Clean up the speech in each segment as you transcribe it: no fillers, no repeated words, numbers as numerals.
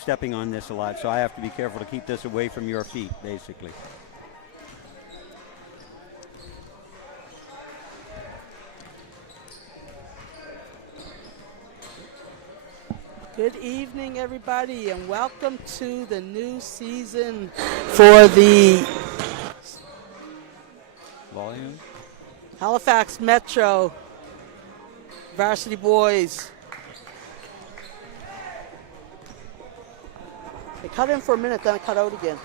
stepping on this a lot, so I have to be careful to keep this away from your feet, basically. Good evening, everybody, and welcome to the new season for the Volume. Halifax Metro Varsity Boys. They cut in for a minute, then it cut out again.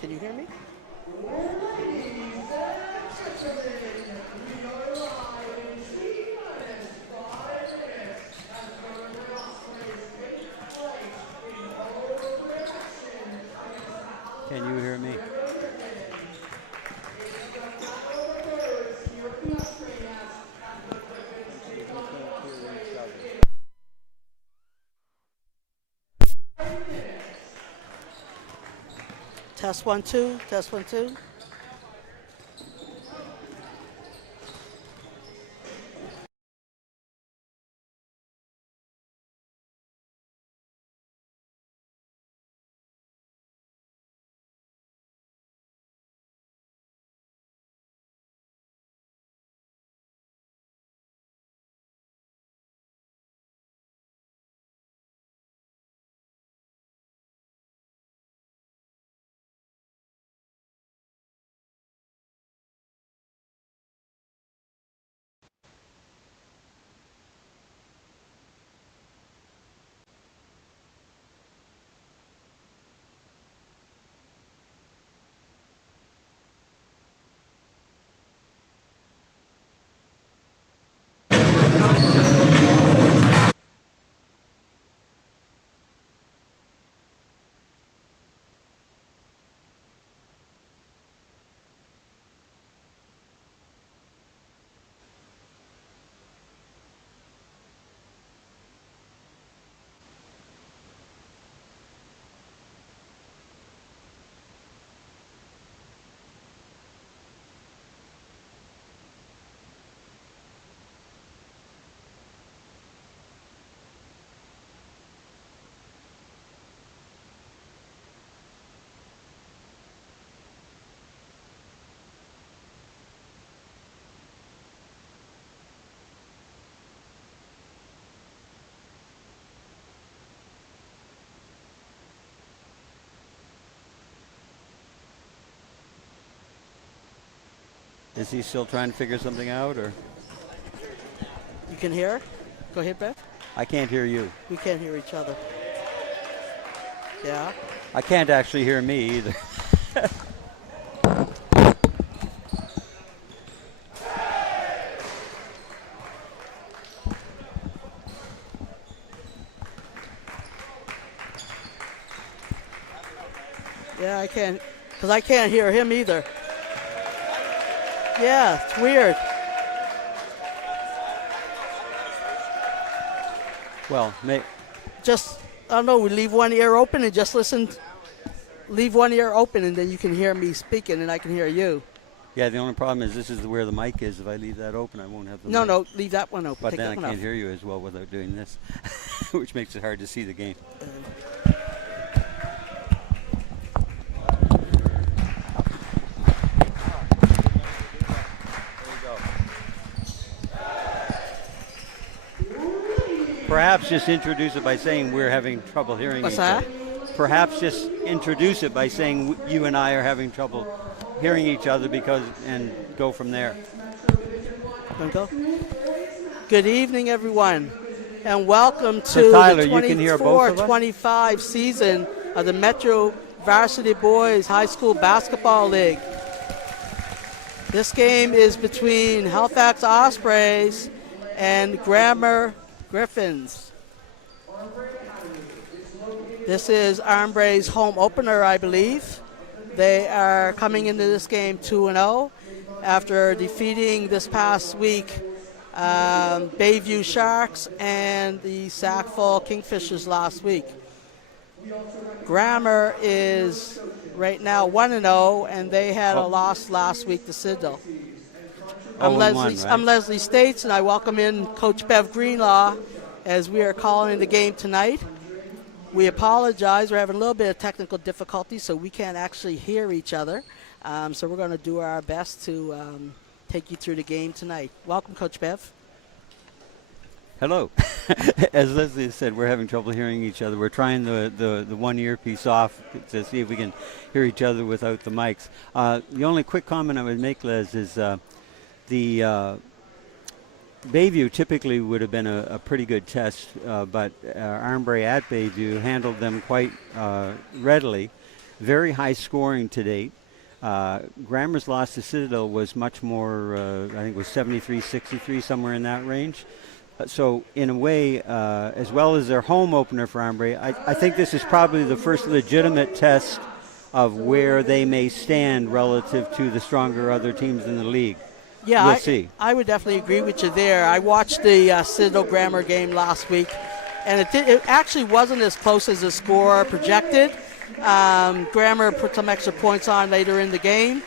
Can you hear me? Can you hear me? Test 1 2, test 1 2. Is he still trying to figure something out, or? You can hear? Go ahead, Beth. I can't hear you. We can't hear each other. Yeah. I can't actually hear me either. Yeah, I can't, because I can't hear him either. Yeah, it's weird. Well, Just, I don't know, we leave one ear open and just listen. Leave one ear open and then you can hear me speaking and I can hear you. yeah, the only problem is this is where the mic is. If I leave that open, I won't have the mic. No, leave that one open. But Take then that I one can't off. hear you as well without doing this, which makes it hard to see the game. Perhaps just introduce it by saying we're having trouble hearing What's each that? other. Perhaps just introduce it by saying you and I are having trouble hearing each other and go from there. Go. Good evening, everyone, and welcome to So Tyler, the you can hear both of us? 24-25 season of the Metro Varsity Boys High School Basketball League. This game is between Halifax Ospreys and Grammar Griffins. This is Armbrae's home opener, I believe. They are coming into this game 2-0 after defeating this past week Bayview Sharks and the Sackville Kingfishers last week. Grammar is right now 1-0, and they had a loss last week to Sidnall. 0-1, I'm Leslie States, and I welcome in Coach Bev Greenlaw as we are calling the game tonight. We apologize. We're having a little bit of technical difficulty, so we can't actually hear each other. So we're going to do our best to take you through the game tonight. Welcome, Coach Bev. Hello. As Leslie said, we're having trouble hearing each other. We're trying the one earpiece off to see if we can hear each other without the mics. The only quick comment I would make, Les, is the Bayview typically would have been a pretty good test, but Armbrae at Bayview handled them quite readily. Very high scoring to date. Grammer's loss to Citadel was much more, I think it was 73-63, somewhere in that range. So in a way, as well as their home opener for Armbrae, I think this is probably the first legitimate test of where they may stand relative to the stronger other teams in the league. Yeah, we'll see. I would definitely agree with you there. I watched the Citadel Grammer game last week, and it actually wasn't as close as the score projected. Grammer put some extra points on later in the game.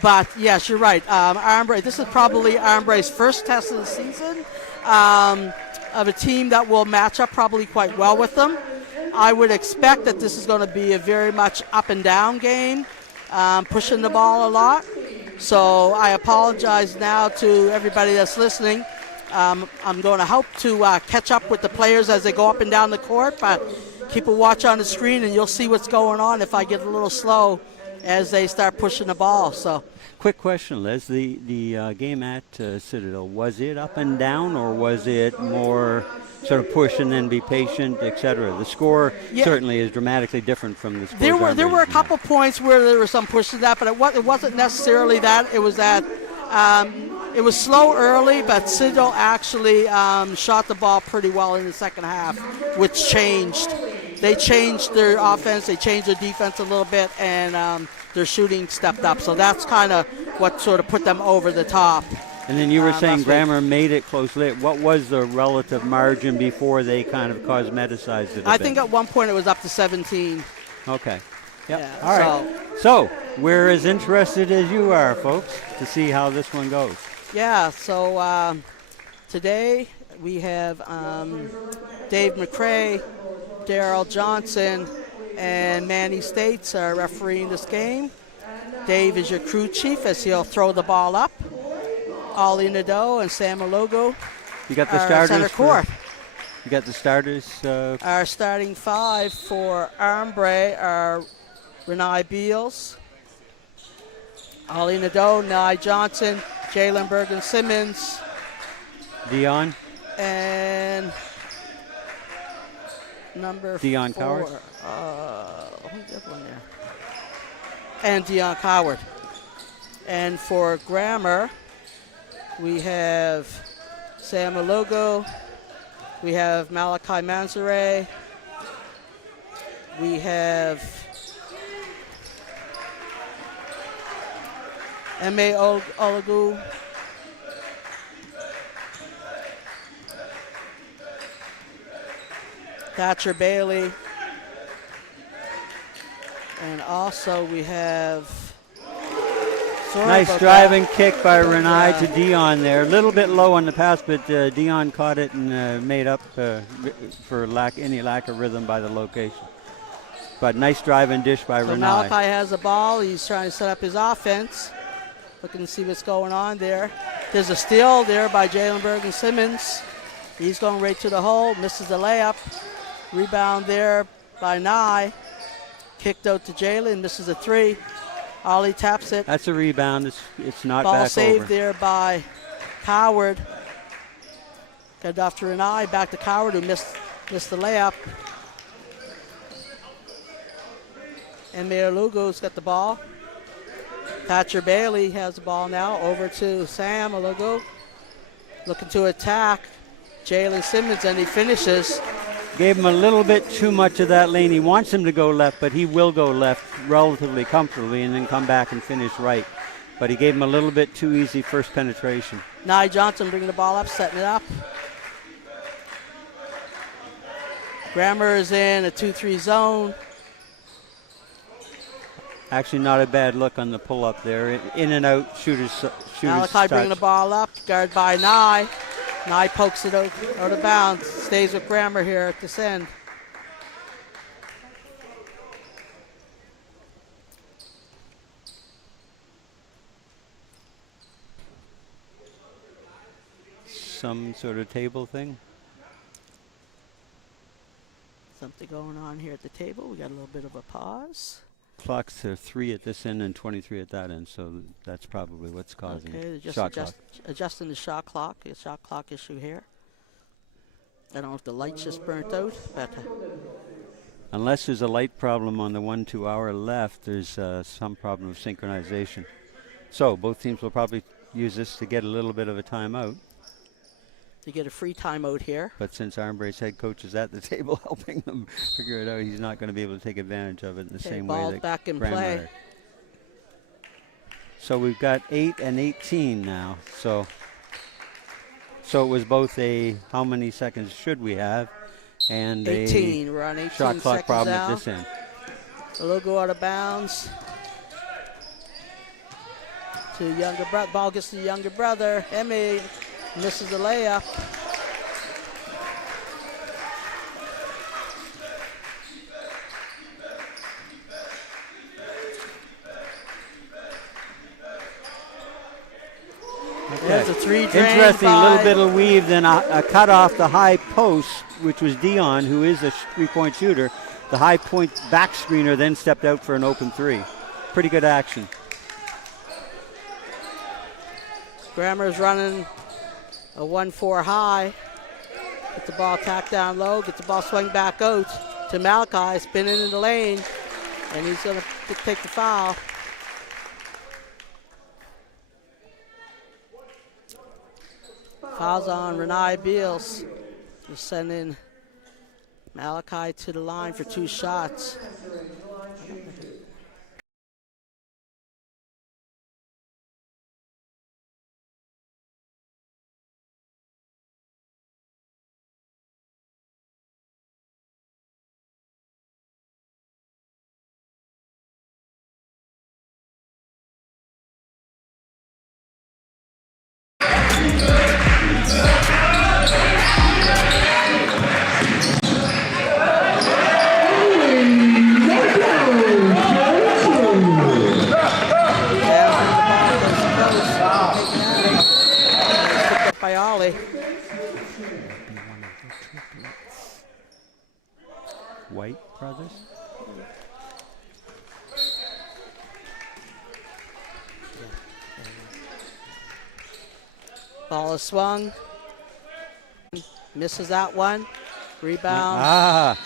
But, yes, you're right. Armbrae, this is probably Armbrae's first test of the season of a team that will match up probably quite well with them. I would expect that this is going to be a very much up and down game, pushing the ball a lot. So I apologize now to everybody that's listening. I'm going to hope to catch up with the players as they go up and down the court, but keep a watch on the screen and you'll see what's going on if I get a little slow as they start pushing the ball. So, quick question, Les. The game at Citadel, was it up and down, or was it more sort of push and then be patient, etc.? The score certainly is dramatically different from the score. There were a couple points where there was some push to that, but it wasn't necessarily that. It was that it was slow early, but Citadel actually shot the ball pretty well in the second half, which changed. They changed their offense, they changed their defense a little bit, and their shooting stepped up. So that's kind of what sort of put them over the top. And then you were saying Grammer made it closely. What was the relative margin before they kind of cosmeticized it? I think at one point it was up to 17. Okay. Yep. Yeah, all right. So we're as interested as you are, folks, to see how this one goes. Yeah, so today we have Dave McCrae, Daryl Johnson, and Manny States are refereeing this game. Dave is your crew chief as he'll throw the ball up. Ollie Nadeau and Sam Alogo. You got the starters center court. You got the starters. Our starting five for Armbrae are Renai Beals, Ollie Nadeau, Nye Johnson, Jalen Bergen-Simmons, Dion, and number Dion 4. Coward. Who's the other one there? And Dion Coward. And for Grammer, we have Sam Alogo, we have Malachi Manzare, we have M.A. Olagu, Thatcher Bailey, and also we have nice driving kick by Renai to Dion there. A little bit low on the pass, but Dion caught it and made up for any lack of rhythm by the location. But nice driving dish by Renai. Malachi has the ball. He's trying to set up his offense. Looking to see what's going on there. There's a steal there by Jalen Bergen-Simmons. He's going right to the hole, misses the layup. Rebound there by Nye. Kicked out to Jalen, misses a three. Ollie taps it. That's a rebound. It's not ball back saved over. There by Coward. Got it off to Renai, back to Coward who missed the layup. And Mayor Lugo's got the ball. Thatcher Bailey has the ball now. Over to Sam Lugo. Looking to attack Jalen Simmons, and he finishes. Gave him a little bit too much of that lane. He wants him to go left, but he will go left relatively comfortably and then come back and finish right. But he gave him a little bit too easy first penetration. Nye Johnson bringing the ball up, setting it up. Grammer is in a 2-3 zone. Actually, not a bad look on the pull-up there. In and out, shooter's Malachi touch. bringing the ball up, guarded by Nye. Nye pokes it out of bounds, stays with Grammer here at this end. Some sort of table thing. Something going on here at the table. We got a little bit of a pause. Clocks are 3 at this end and 23 at that end, so that's probably what's causing Okay, they're just shot clock. adjusting the shot clock. A shot clock issue here. I don't know if the light's just burnt out, but Unless there's a light problem on the 1-2 hour left, there's some problem of synchronization. So both teams will probably use this to get a little bit of a timeout. to get a free timeout here. But since Armbrae's head coach is at the table helping them figure it out, he's not going to be able to take advantage of it in the same way Ball that back in Graham play. had. So we've got 8 and 18 now. So it was both a how many seconds should we have and 18. We're on 18 a shot clock seconds problem now. at this end. The logo out of bounds. To younger brother. Ball gets to the younger brother. Emmy misses the layup. There's a three drained Interesting, a by little bit of weave, then a cut off the high post, which was Dion, who is a three-point shooter. The high point back screener then stepped out for an open three. Pretty good action. Grammer's running a 1-4 high. Get the ball tacked down low, get the ball swung back out to Malachi, spinning in the lane, and he's going to take the foul. Foul's on Renai Beals. Just sending Malachi to the line for 2 shots. By Ollie. White brothers? Ball is swung. Misses that one. Rebound.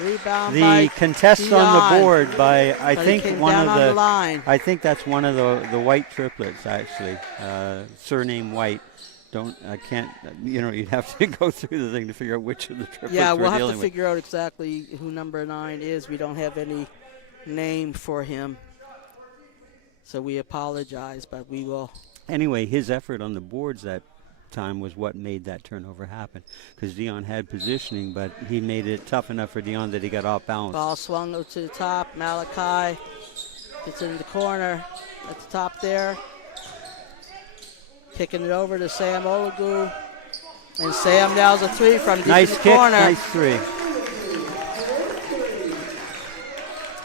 Rebound The by contest Dion. on the board by But he came one down of on the line. I think that's one of the White triplets actually. Surname White. I can't, you'd have to go through the thing to figure out which of the triplets Yeah, we're we'll have dealing to with. figure out exactly who number 9 is. We don't have any name for him. So we apologize, but we will. Anyway, his effort on the boards that time was what made that turnover happen, because Dion had positioning, but he made it tough enough for Dion that he got off balance. Ball swung out to the top. Malachi gets in the corner at the top there. Kicking it over to Sam Olagu. And Sam nails a 3 from deep Nice in the kick, corner. nice 3.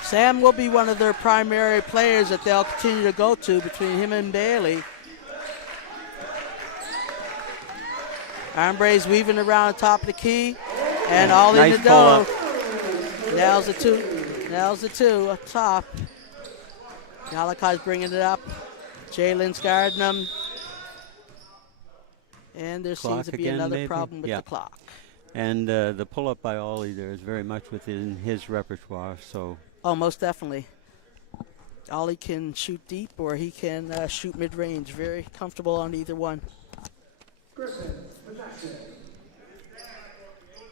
Sam will be one of their primary players that they'll continue to go to between him and Bailey. Armbrae's weaving around the top of the key. And all nice in the dough. Nails the 2 up top. Malachi's bringing it up. Jalen's guarding him. And there Clock seems to be again, another maybe? problem with Yeah. the clock. And the pull-up by Ollie there is very much within his repertoire, so. Oh, most definitely. Ollie can shoot deep or he can shoot mid-range. Very comfortable on either one.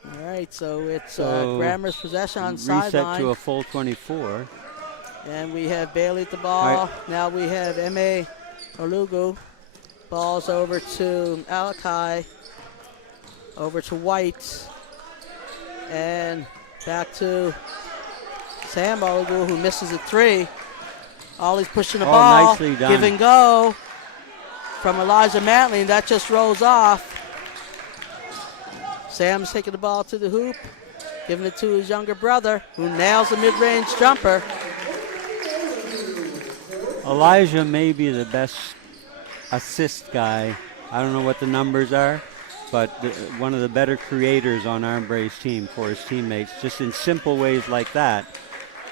All right, so it's Grammer's possession on reset sideline. to a full 24. And we have Bailey at the ball. Now we have M.A. Olugu. Ball's over to Malachi. Over to White. And back to Sam Olugu, who misses a 3. Ollie's pushing the Oh, ball. nicely done. Give and go from Elijah Mantley, and that just rolls off. Sam's taking the ball to the hoop, giving it to his younger brother, who nails a mid-range jumper. Elijah may be the best assist guy. I don't know what the numbers are, but one of the better creators on Armbrae's team for his teammates, just in simple ways like that,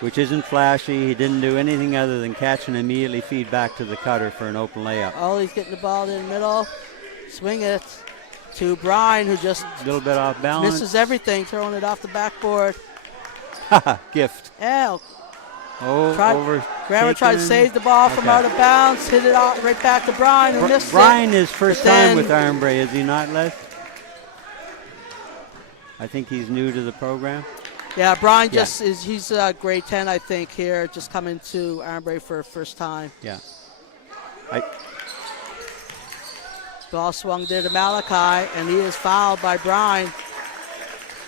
which isn't flashy. He didn't do anything other than catch and immediately feed back to the cutter for an open layup. Ollie's getting the ball in the middle. Swing it to Brian, who just A little bit off balance. misses everything, throwing it off the backboard. Gift. Yeah, Over. Grammer tried to save the ball from out of bounds, hit it out right back to Brian, who missed Brian it. is first time with Armbrae, is he not, Les? I think he's new to the program. Yeah, Brian he's grade 10, I think, here, just coming to Armbrae for first time. Yeah. Ball swung there to Malachi, and he is fouled by Brian.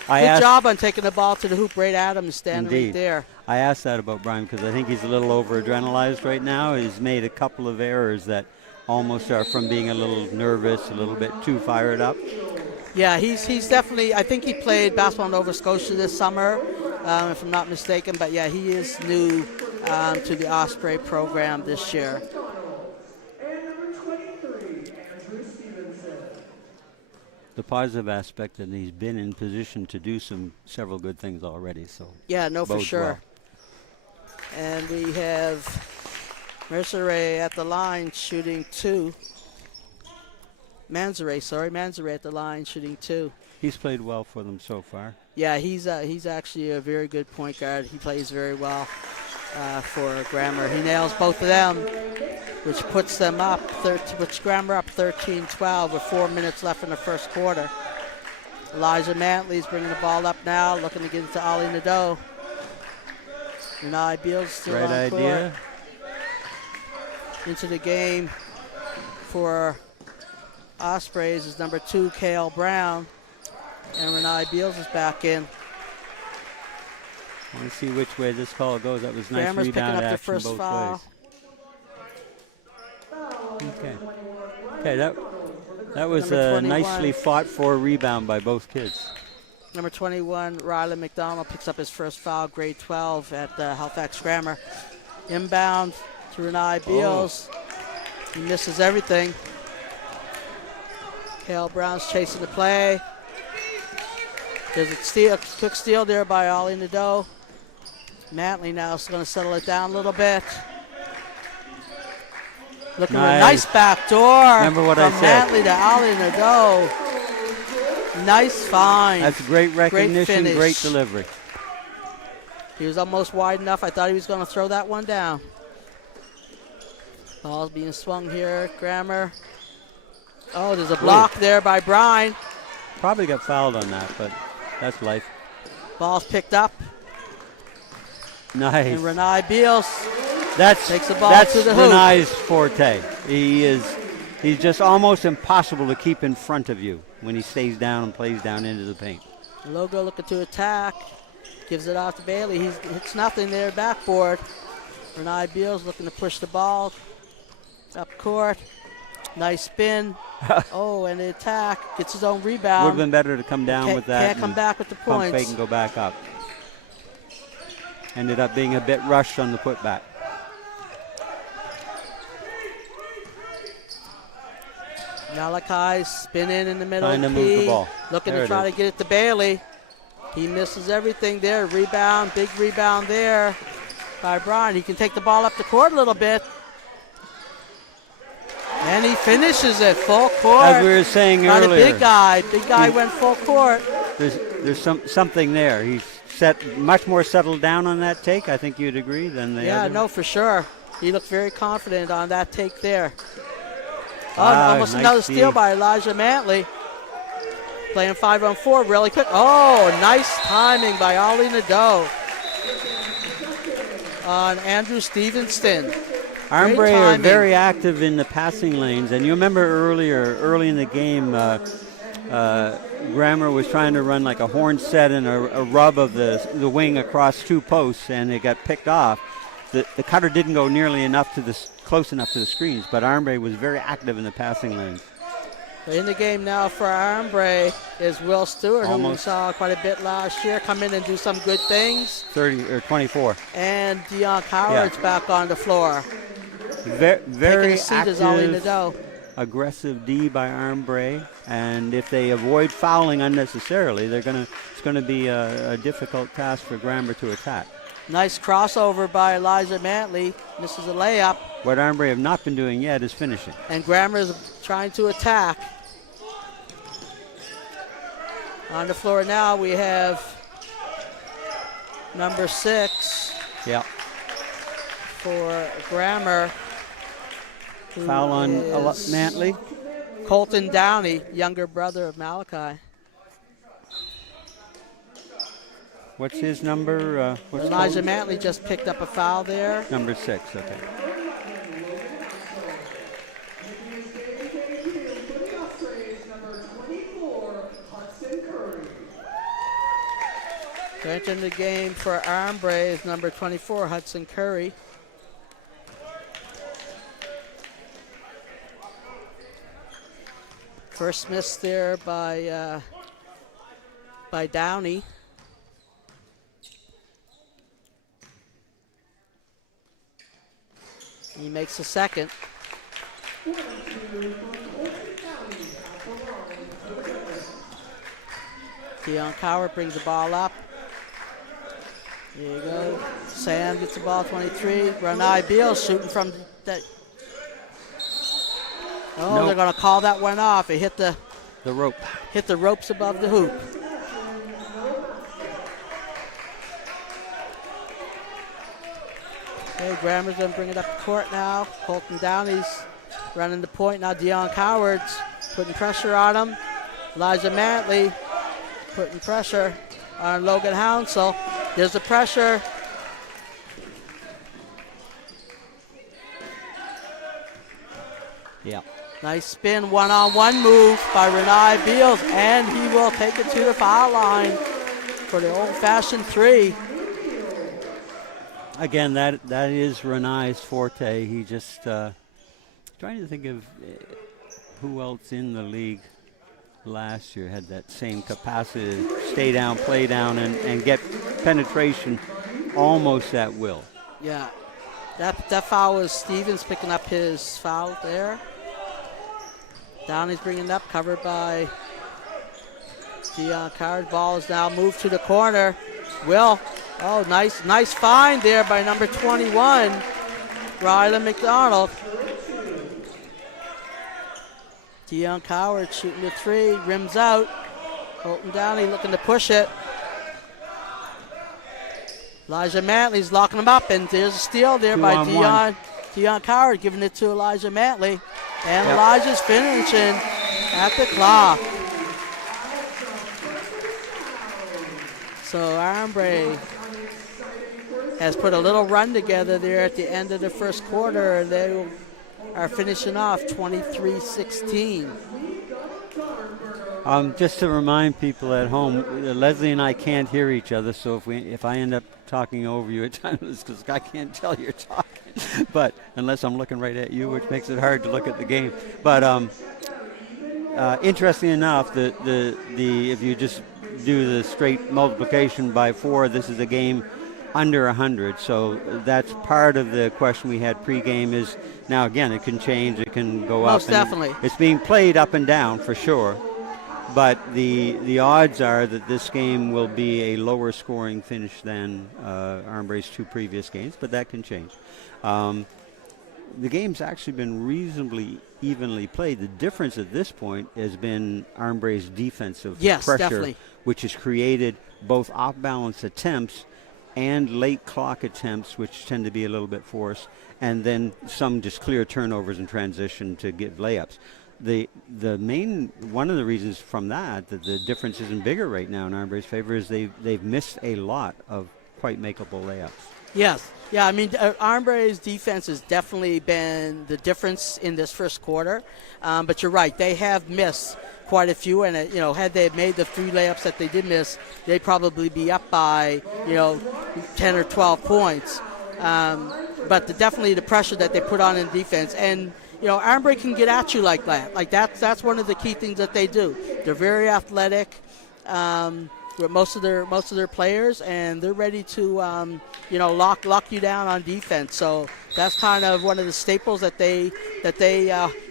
Good Good job on taking the ball to the hoop. Ray Adams standing Indeed. right there. I asked that about Brian because I think he's a little over-adrenalized right now. He's made a couple of errors that almost are from being a little nervous, a little bit too fired up. Yeah, he's definitely, I think he played basketball in Nova Scotia this summer, if I'm not mistaken. But, yeah, he is new to the Osprey program this year. The positive aspect that he's been in position to do several good things already. So yeah, no, for bodes sure. well. And we have Mercer at the line shooting 2. Manzare at the line shooting 2. He's played well for them so far. Yeah, he's actually a very good point guard. He plays very well for Grammer. He nails both of them, which puts them up, which Grammer up 13-12 with 4 minutes left in the first quarter. Elijah Mantley's bringing the ball up now, looking to get it to Ali Nadeau. Renai Beals still Right on idea. court. Into the game for Ospreys is number 2, Kale Brown. And Renai Beals is back in. Let's see which way this call goes. That was nice Grammer's picking rebound up the action first both foul. ways. Okay, that was Number a 21. nicely fought for rebound by both kids. Number 21, Riley McDonald picks up his first foul, grade 12 at Halifax Grammar. Inbound to Renai Beals. He misses everything. Kale Brown's chasing the play. There's a quick steal there by Ollie Nadeau. Mantley now is going to settle it down a little bit. Looking for a nice back door. Remember what I from said. Mantley to Ollie Nadeau. Nice find. That's great recognition, finish. great delivery. He was almost wide enough. I thought he was going to throw that one down. Ball's being swung here. Grammer. Oh, there's a block there by Brine. Probably got fouled on that, but that's life. Ball's picked up. Nice. And Renai Beals takes the ball that's to the hoop. Renai's forte. He's just almost impossible to keep in front of you when he stays down and plays down into the paint. Logo looking to attack. Gives it off to Bailey. He hits nothing there, backboard. Renai Beals looking to push the ball up court. Nice spin. Oh, and the attack. Gets his own rebound. Would have been better to come down with that. Can't come back with the Pump points. fake and go back up. Ended up being a bit rushed on the putback. Malachi spinning in the middle Trying of to the move the key. ball. Looking There to it try is. to get it to Bailey. He misses everything there. Rebound, big rebound there by Brian. He can take the ball up the court a little bit. And he finishes it full court. As we were saying Not earlier, a big guy went full court. there's something there. He's much more settled down on that take. I think you'd agree than the Yeah, other. no, for sure. He looked very confident on that take there. Oh, almost nice another steal feed. by Elijah Mantley. Playing 5-on-4 really quick. Oh, nice timing by Ollie Nadeau on Andrew Stevenston. Armbrae are timing. very active in the passing lanes, and you remember early in the game, Grammer was trying to run like a horn set and a rub of the wing across 2 posts, and it got picked off. the cutter didn't go nearly enough to close enough to the screens, but Armbrae was very active in the passing lanes. In the game now for Armbrae is Will Stewart, who we saw quite a bit last year, come in and do some good things. 30 or 24. And Dion Coward's back on the floor. Very active, aggressive D by Armbrae, and if they avoid fouling unnecessarily, it's going to be a difficult task for Grammer to attack. Nice crossover by Elijah Mantley. Misses a layup. What Armbrae have not been doing yet is finishing. And Grammer is trying to attack. On the floor now we have number 6. Yeah. For Grammer. Foul on Mantley. Colton Downey, younger brother of Malachi. What's his number? Elijah Mantley just picked up a foul there. Number 6, okay. Entering the game for Armbrae is number 24, Hudson Curry. First miss there by Downey. He makes a second. Dion Coward brings the ball up. There you go. Sam gets the ball, 23. Renai Beal shooting from that. Oh, nope. They're going to call that one off. It hit the rope. Hit the ropes above the hoop. Okay, Grammer's going to bring it up the court now. Colton Downey's running the point. Now Dion Coward's putting pressure on him. Elijah Mantley putting pressure on Logan Hounsell. There's the pressure. Yeah. Nice spin, one-on-one move by Renai Beals, and he will take it to the foul line for the old-fashioned 3. Again, that is Renai's forte. He just trying to think of who else in the league last year had that same capacity to stay down, play down, and get penetration almost at will. Yeah, that foul was Stevens picking up his foul there. Downey's bringing it up, covered by Dion Coward. Ball is now moved to the corner. Will, oh, nice find there by number 21, Rylan McDonald. Dion Coward shooting the 3, rims out. Colton Downey looking to push it. Elijah Mantley's locking him up, and there's a steal there by Dion Coward, giving it to Elijah Mantley. And Elijah's finishing at the clock. So Armbrae has put a little run together there at the end of the first quarter, and they are finishing off 23-16. Just to remind people at home, Leslie and I can't hear each other, so if I end up talking over you at times, it's because I can't tell you're talking. But unless I'm looking right at you, which makes it hard to look at the game. But interesting enough, if you just do the straight multiplication by 4, this is a game under 100. So that's part of the question we had pregame. Is now again it can change, it can go up. Most definitely. It's being played up and down for sure. But the odds are that this game will be a lower scoring finish than Armbrae's 2 previous games, but that can change. The game's actually been reasonably evenly played. The difference at this point has been Armbrae's defensive pressure, definitely, which has created both off-balance attempts and late clock attempts, which tend to be a little bit forced, and then some just clear turnovers in transition to give layups. The main one of the reasons from that the difference isn't bigger right now in Armbrae's favor is they've missed a lot of quite makeable layups. Yes. Yeah, I mean, Armbrae's defense has definitely been the difference in this first quarter. But you're right, they have missed quite a few, and had they made the 3 layups that they did miss, they'd probably be up by 10 or 12 points. but definitely the pressure that they put on in defense. And Armbrae can get at you like that. Like that's one of the key things that they do. They're very athletic with most of their players, and they're ready to lock you down on defense. So that's kind of one of the staples that they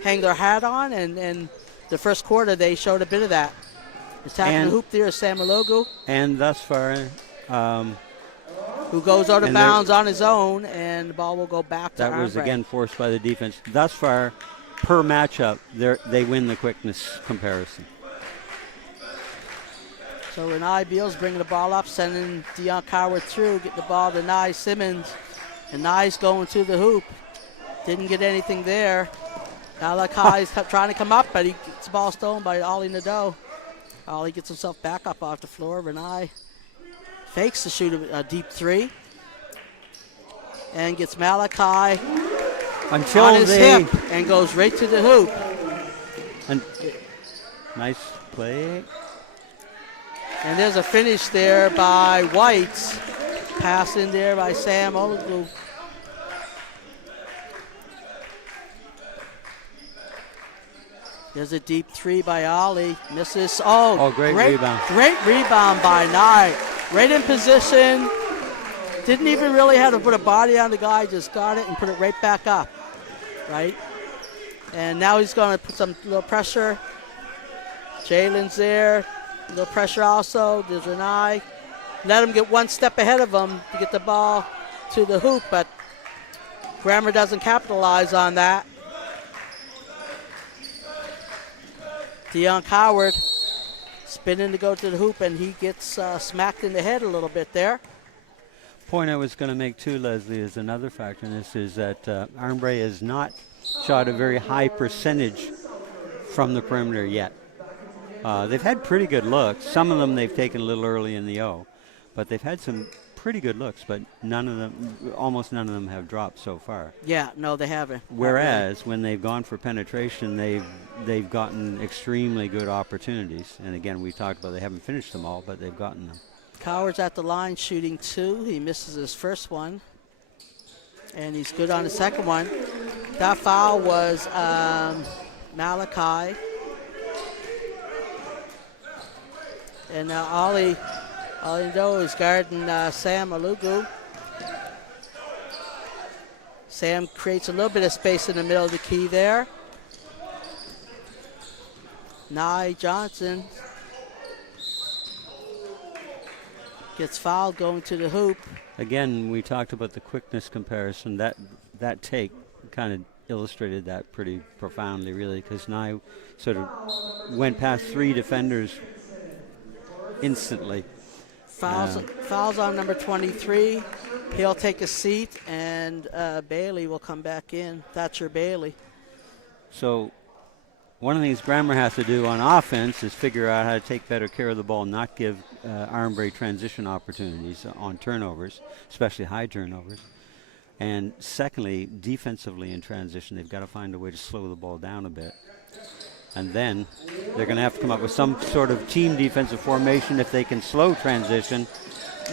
hang their hat on. And the first quarter they showed a bit of that. Attacking the hoop there is Sam Alogu. And thus far, who goes out of bounds on his own, and the ball will go back to Armbrae. That was again forced by the defense. Thus far, per matchup, they win the quickness comparison. So Renai Beals bringing the ball up, sending Dion Coward through, get the ball to Nye Simmons. And Nye's going to the hoop. Didn't get anything there. Alakai's trying to come up, but he gets the ball stolen by Ollie Nadeau. Ollie gets himself back up off the floor. Renai fakes to shoot a deep three. And gets Malachi on his hip and goes right to the hoop. And nice play. And there's a finish there by White. Pass in there by Sam Alogu. There's a deep three by Ollie. Misses. Great rebound. Great rebound by Nye. Right in position. Didn't even really have to put a body on the guy. Just got it and put it right back up. Right? And now he's going to put some little pressure. Jalen's there. A little pressure also. There's Renai. Let him get one step ahead of him to get the ball to the hoop, but Grammer doesn't capitalize on that. Dion Coward spinning to go to the hoop, and he gets smacked in the head a little bit there. Point I was going to make too, Leslie, is another factor in this is that Armbrae has not shot a very high percentage from the perimeter yet. They've had pretty good looks. Some of them they've taken a little early in the O, but they've had some pretty good looks, but almost none of them have dropped so far. Yeah, no, they haven't. Whereas when they've gone for penetration, they've gotten extremely good opportunities. And again, we talked about they haven't finished them all, but they've gotten them. Coward's at the line shooting two. He misses his first one, and he's good on the second one. That foul was Malachi. And now Ollie Nadeau is guarding Sam Alogu. Sam creates a little bit of space in the middle of the key there. Nye Johnson gets fouled going to the hoop. Again, we talked about the quickness comparison. That take kind of illustrated that pretty profoundly, really, because Nye sort of went past three defenders instantly. Fouls on number 23. He'll take a seat, and Bailey will come back in. Thatcher Bailey. So one of the things Grammer has to do on offense is figure out how to take better care of the ball, not give Armbrae transition opportunities on turnovers, especially high turnovers. And secondly, defensively in transition, they've got to find a way to slow the ball down a bit. And then they're going to have to come up with some sort of team defensive formation if they can slow transition.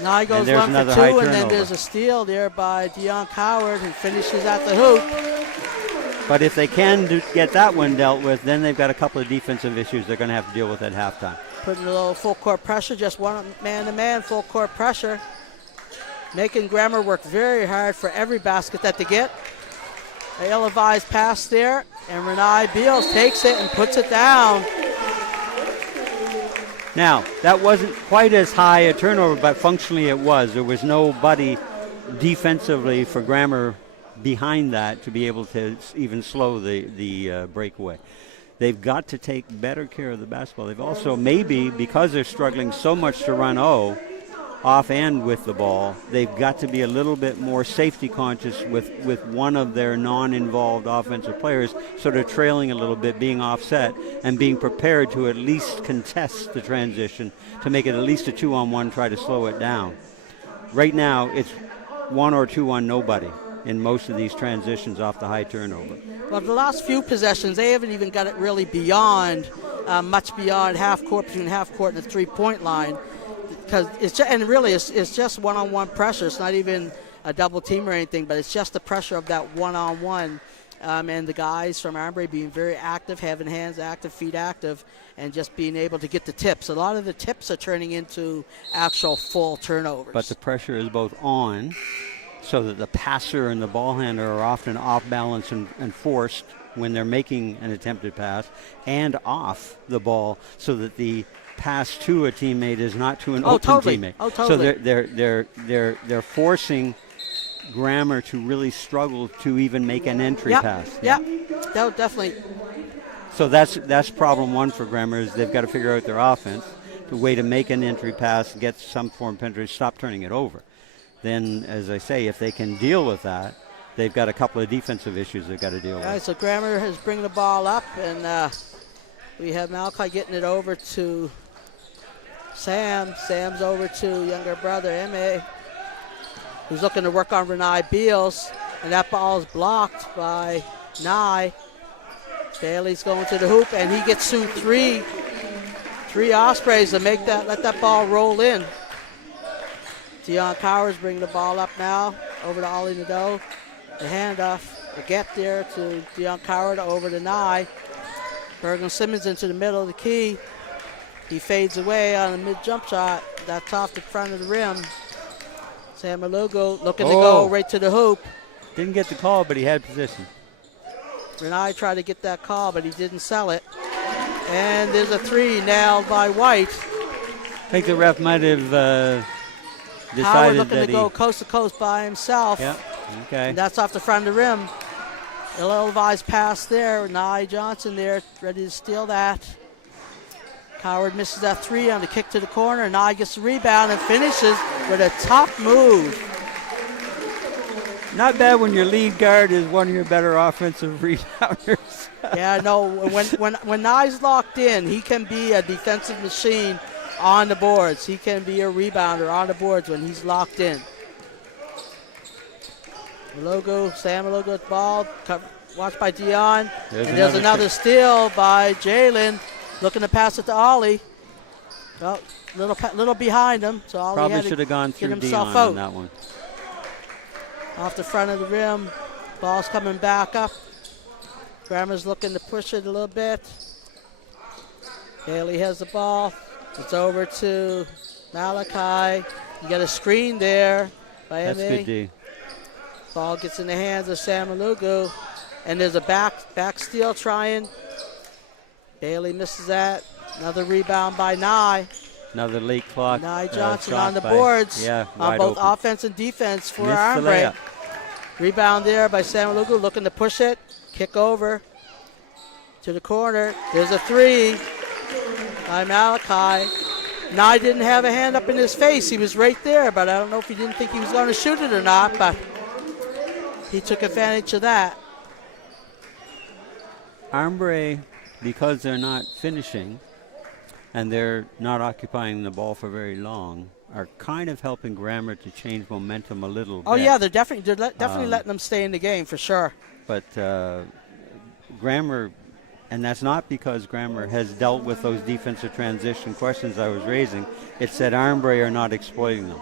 Nye goes one for two, and then there's a steal there by Dion Coward, who finishes at the hoop. But if they can get that one dealt with, then they've got a couple of defensive issues they're going to have to deal with at halftime. Putting a little full court pressure, just one man-to-man full court pressure. Making Grammer work very hard for every basket that they get. A ill-advised pass there, and Renai Beals takes it and puts it down. Now, that wasn't quite as high a turnover, but functionally it was. There was nobody defensively for Grammer behind that to be able to even slow the breakaway. They've got to take better care of the basketball. They've also, maybe because they're struggling so much to run off and with the ball, they've got to be a little bit more safety conscious with one of their non-involved offensive players sort of trailing a little bit, being offset, and being prepared to at least contest the transition to make it at least a 2-on-1, try to slow it down. Right now, it's 1 or 2 on nobody in most of these transitions off the high turnover. Well, the last few possessions, they haven't even got it really beyond, much beyond half court, between half court and the three-point line. Because it's just, and really it's just one-on-one pressure. It's not even a double team or anything, but it's just the pressure of that one-on-one. And the guys from Armbrae being very active, having hands active, feet active, and just being able to get the tips. A lot of the tips are turning into actual full turnovers. But the pressure is both on, so that the passer and the ball handler are often off balance and forced when they're making an attempted pass, and off the ball, so that the pass to a teammate is not to an open teammate. Oh, totally. So they're forcing Grammar to really struggle to even make an entry pass. Yeah, no, definitely. So that's problem one for Grammar, is they've got to figure out their offense, the way to make an entry pass, get some form of penetration, stop turning it over. Then, as I say, if they can deal with that, they've got a couple of defensive issues they've got to deal with. All right, so Grammar is bringing the ball up, and we have Malachi getting it over to Sam. Sam's over to younger brother, M.A., who's looking to work on Renai Beals, and that ball is blocked by Nye. Bailey's going to the hoop, and he gets through three Ospreys to let that ball roll in. Dion Cowers bringing the ball up now, over to Ollie Nadeau. The handoff, the get there to Dion Coward, over to Nye. Bergen Simmons into the middle of the key. He fades away on a mid-jump shot. That's off the front of the rim. Sam Malugo looking to go right to the hoop. Didn't get the call, but he had position. Renai tried to get that call, but he didn't sell it. And there's a three nailed by White. I think the ref might have decided Howard looking that to go coast to coast by himself. Yeah, okay. And that's off the front of the rim. Ill-advised pass there. Nye Johnson there, ready to steal that. Coward misses that three on the kick to the corner. Nye gets the rebound and finishes with a tough move. Not bad when your lead guard is one of your better offensive rebounders. Yeah, no, when Nye's locked in, he can be a defensive machine on the boards. He can be a rebounder on the boards when he's locked in. Sam Malogo's ball, watched by Dion. There's another steal by Jalen. Looking to pass it to Ollie. Well, little behind him, so Ollie probably had to should have gone get through himself Dion out. on that one. Off the front of the rim, ball's coming back up. Grammer's looking to push it a little bit. Haley has the ball. It's over to Malachi. You got a screen there by That's M.A. good D. Ball gets in the hands of Sam Malugu. And there's a back steal trying. Bailey misses that. Another rebound by Nye. Another late clock. Nye Johnson shot on the by, boards on both open. offense and defense for Missed the Armbrae. layup. Rebound there by Sam Malugu, looking to push it. Kick over to the corner. There's a three by Malachi. Nye didn't have a hand up in his face. He was right there, but I don't know if he didn't think he was going to shoot it or not, but he took advantage of that. Armbrae, because they're not finishing and they're not occupying the ball for very long, are kind of helping Grammar to change momentum a little bit. Oh, yeah, they're definitely letting them stay in the game for sure. But Grammar, and that's not because Grammar has dealt with those defensive transition questions I was raising. It's that Armbrae are not exploiting them.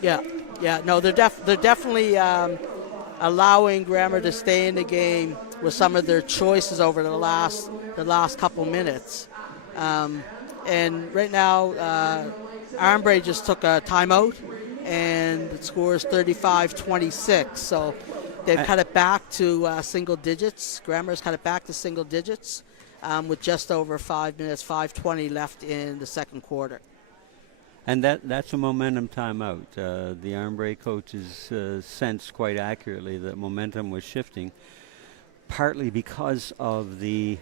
Yeah, no, they're definitely allowing Grammar to stay in the game with some of their choices over the last couple minutes. And right now, Armbrae just took a timeout, and the score is 35-26. So they've cut it back to single digits. Grammar's cut it back to single digits with just over 5 minutes, 5:20 left in the second quarter. And that's a momentum timeout. The Armbrae coaches sensed quite accurately that momentum was shifting, partly because of the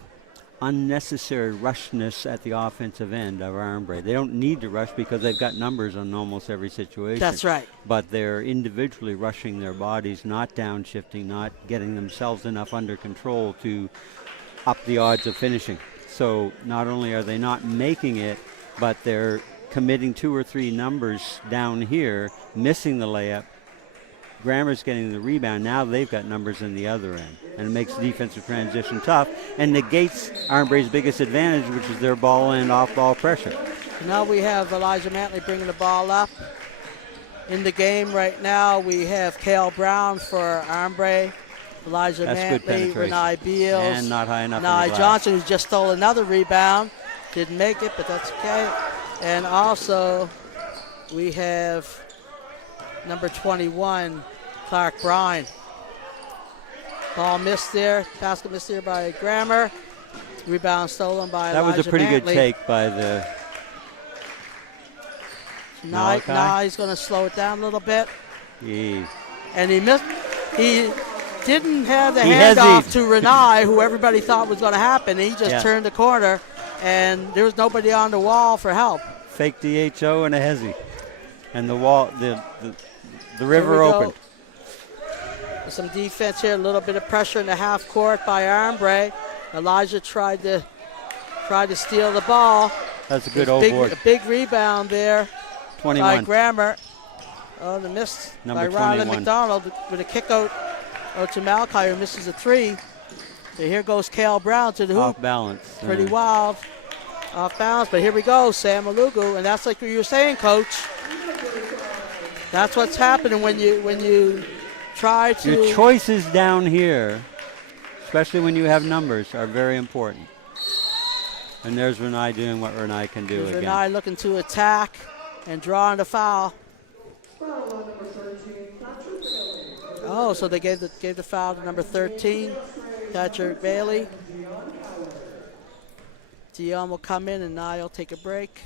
unnecessary rushness at the offensive end of Armbrae. They don't need to rush because they've got numbers on almost every situation. That's right. But they're individually rushing their bodies, not downshifting, not getting themselves enough under control to up the odds of finishing. So not only are they not making it, but they're committing 2 or 3 numbers down here, missing the layup. Grammar's getting the rebound. Now they've got numbers in the other end. And it makes defensive transition tough and negates Armbrae's biggest advantage, which is their ball and off-ball pressure. Now we have Elijah Mantley bringing the ball up. In the game right now, we have Kale Brown for Armbrae, Elijah That's good Mantley, penetration. Renai Beals, And not high enough on the Nye glass. Johnson, who just stole another rebound. Didn't make it, but that's okay. And also, we have number 21, Clark Brine. Ball missed there. Basket missed there by Grammer. Rebound stolen by That Elijah was a pretty Mantley. good take by the Malachi. Nye's going to slow it down a little bit. He And he missed. He didn't have the He handoff hesitated. to Renai, who everybody thought was going to happen. He just Yeah. turned the corner, and there was nobody on the wall for help. fake DHO and a hezzy. And the wall, the river Here we go. opened. Some defense here, a little bit of pressure in the half court by Armbrae. Elijah tried to steal the ball. That's a good A old big, board. a big rebound there by 21. Grammer. Oh, the miss Number by Riley 21. McDonald with a kick out to Malachi, who misses a three. So here goes Kale Brown to the hoop. Off balance. Pretty wild. Off balance, but here we go, Sam Malugu. And that's like what you were saying, Coach. That's what's happening when you try to. Your choices down here, especially when you have numbers, are very important. And there's Renai doing what Renai can do again. Renai looking to attack and drawing the foul. Oh, so they gave the foul to number 13, Patrick Bailey. Dion will come in and Nye will take a break.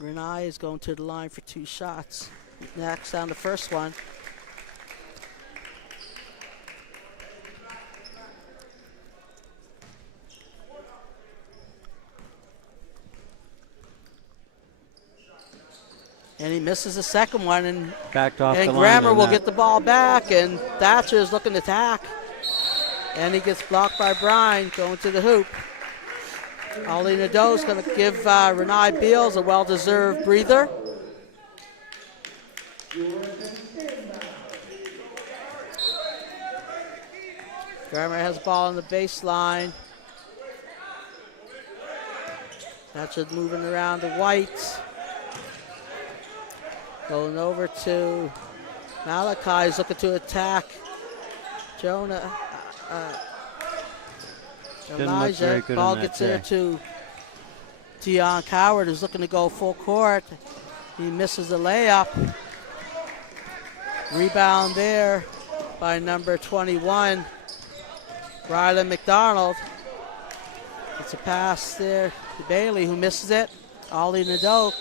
Renai is going to the line for 2 shots. Next on the first one. And he misses the second one, and Backed off the line. Grammer on will that. get the ball back, and Thatcher is looking to attack. And he gets blocked by Brine going to the hoop. Ali Nadeau is going to give Renai Beals a well-deserved breather. Grammer has the ball on the baseline. Thatcher's moving around to White. Going over to Malachi, is looking to attack Jonah. Didn't look very Elijah. good Ball on that gets there day. to Dion Coward, who's looking to go full court. He misses the layup. Rebound there by number 21, Riley McDonald. It's a pass there to Bailey, who misses it. Ali Nadeau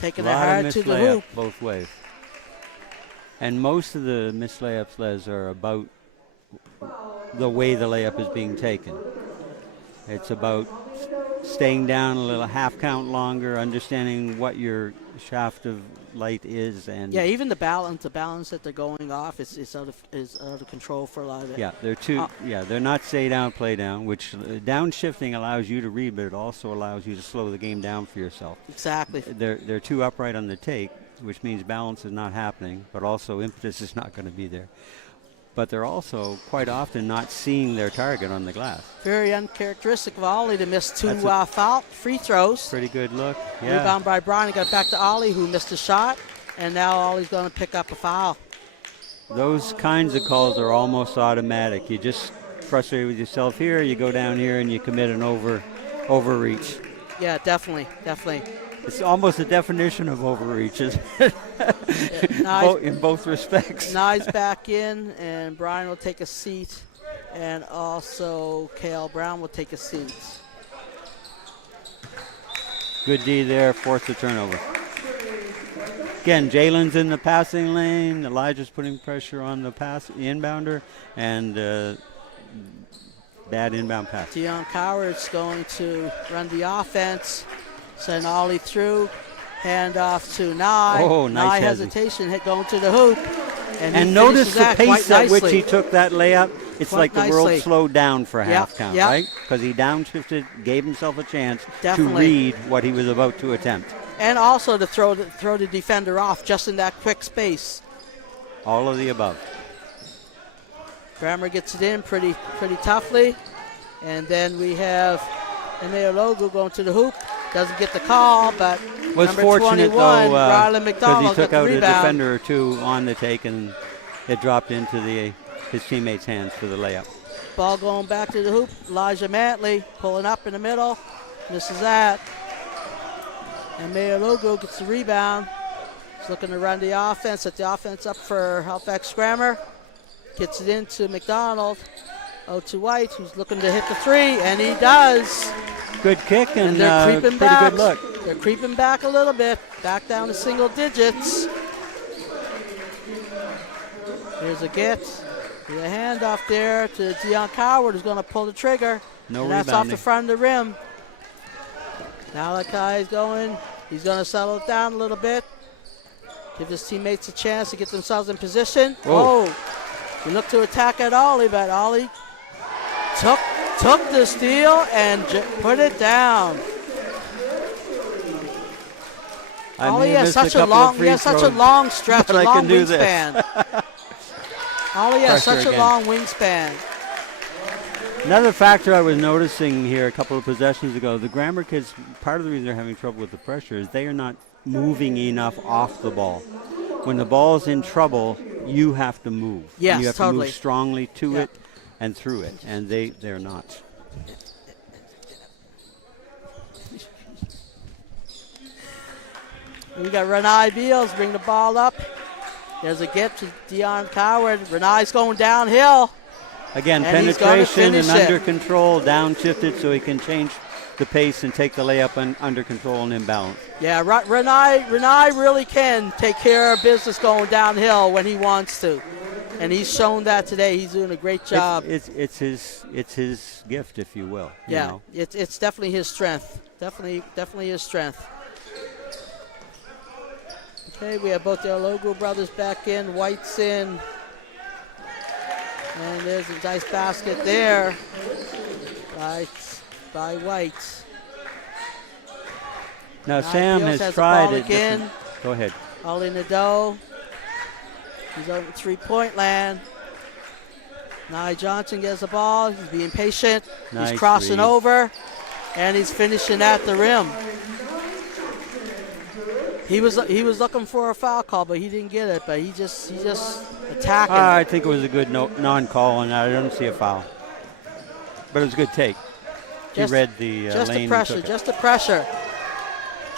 taking it A lot hard of to missed the layup hoop. both ways. And most of the missed layups, Les, are about the way the layup is being taken. It's about staying down a little half count longer, understanding what your shaft of light is, and Yeah, even the balance that they're going off is out of control for a lot of it. yeah, they're not stay down, play down, which downshifting allows you to read, but it also allows you to slow the game down for yourself. Exactly. They're too upright on the take, which means balance is not happening, but also impetus is not going to be there. But they're also quite often not seeing their target on the glass. Very uncharacteristic of Ollie to miss 2 That's free throws. Pretty good look. Yeah. Rebound by Brian. He got back to Ollie, who missed a shot, and now Ollie's going to pick up a foul. Those kinds of calls are almost automatic. You just frustrated with yourself here, you go down here and you commit an overreach. Yeah, definitely. It's almost a definition of overreach, isn't it? In both respects. Nye's back in, and Brian will take a seat, and also Kale Brown will take a seat. Good D there, forced the turnover. Again, Jalen's in the passing lane. Elijah's putting pressure on the inbounder, and bad inbound pass. Dion Coward's going to run the offense, send Ollie through, hand off to Nye. Oh, nice Nye hezzy. hesitation, going to the hoop. And he notice finishes the that pace quite at which nicely. he took that layup. It's Quite like the world nicely. slowed down for a half count, yep. right? Because he downshifted, gave himself a chance Definitely. to read what he was about to attempt. And also to throw the defender off just in that quick space. All of the above. Grammer gets it in pretty toughly. And then we have Eneologu going to the hoop. Doesn't get the call, but Was Number fortunate 21, though Rylan because McDonald he took got the out a rebound. defender or two on the take, and it dropped into his teammates' hands for the layup. Ball going back to the hoop. Elijah Mantley pulling up in the middle. Misses that. And Mayor Logo gets the rebound. He's looking to run the offense. Set the offense up for Halifax Grammar. Gets it into McDonald. To White, who's looking to hit the three, and he does. Good kick and they're creeping pretty back. good look. They're creeping back a little bit. Back down to single digits. Here's a get. With a handoff there to Dion Coward, who's going to pull the trigger. No and that's off rebounding. the front of the rim. Malachi is going. He's going to settle it down a little bit. Give his teammates a chance to get themselves in position. Whoa. Oh, he looked to attack at Ollie, but Ollie took the steal and put it down. Ollie has such a long stretch, a long wingspan. Ollie has such a long wingspan. Another factor I was noticing here a couple of possessions ago, the Grammar kids, part of the reason they're having trouble with the pressure is they are not moving enough off the ball. When the ball is in trouble, you have to move. Yes, you have totally. to move strongly to it and through it, and they're not. We got Renai Beals bring the ball up. There's a get to Dion Coward. Renai's going downhill. Again, And he's gonna penetration and finish it. under control, downshifted so he can change the pace and take the layup under control and imbalance. Yeah, Renai really can take care of business going downhill when he wants to. And he's shown that today. He's doing a great job. It's his gift, if you will. you Yeah, know. it's definitely his strength. Definitely his strength. Okay, we have both the Logo brothers back in. White's in. And there's a nice basket there by White. Now, Now Sam Fields has has the tried ball it. again. Go ahead. Ollie Nadeau. He's over three-point land. Nye Johnson gets the ball. He's being patient. Nice He's crossing read. over. And he's finishing at the rim. He was looking for a foul call, but he didn't get it. But he just attacking. I think it was a good non-call on that. I don't see a foul. But it was a good take. He read the just lane the pressure. and took it. Just the pressure.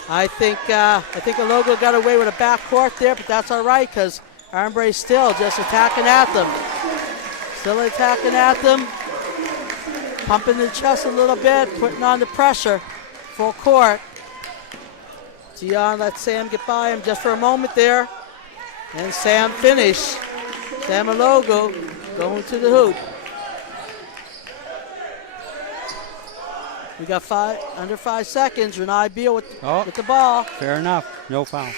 I think the Logo got away with a backcourt there, but that's all right because Armbrae still just attacking at them. Still attacking at them. Pumping the chest a little bit, putting on the pressure. Full court. Dion let Sam get by him just for a moment there. And Sam finished. Sam Logo going to the hoop. We got under 5 seconds. Renai Beal with the ball. Fair enough. No foul.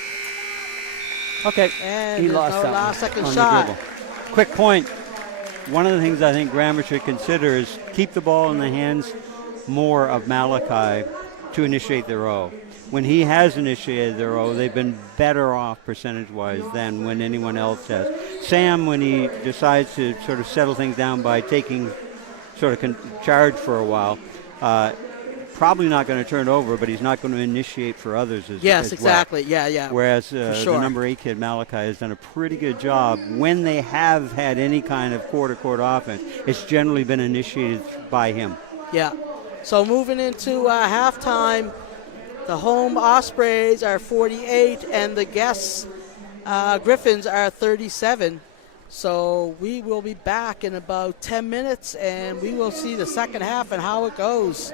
Okay. And he there's lost no that last one second on shot. the dribble. Quick point. One of the things I think Grammar should consider is keep the ball in the hands more of Malachi to initiate their O. When he has initiated their O, they've been better off percentage-wise than when anyone else has. Sam, when he decides to sort of settle things down by taking sort of charge for a while, probably not going to turn over, but he's not going to initiate for others as Yes, as exactly. well. Yeah. Whereas sure. the number 8 kid, Malachi, has done a pretty good job. When they have had any kind of quarter-court offense, it's generally been initiated by him. Yeah. So moving into halftime, the home Ospreys are 48 and the guests Griffins are 37. So we will be back in about 10 minutes and we will see the second half and how it goes.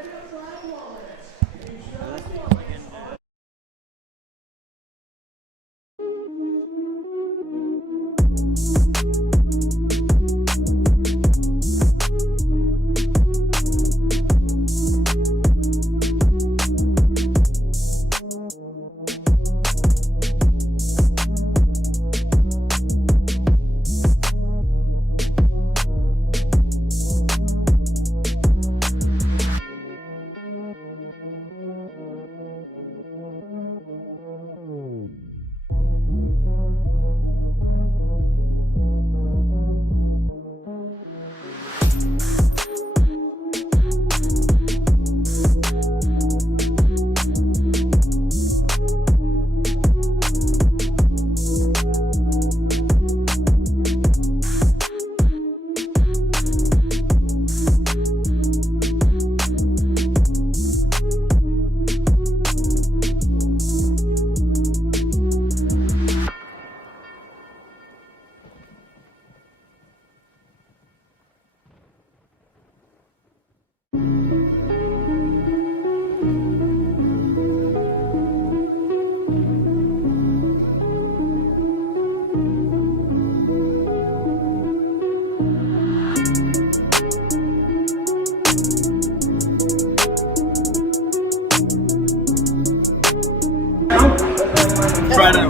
Try to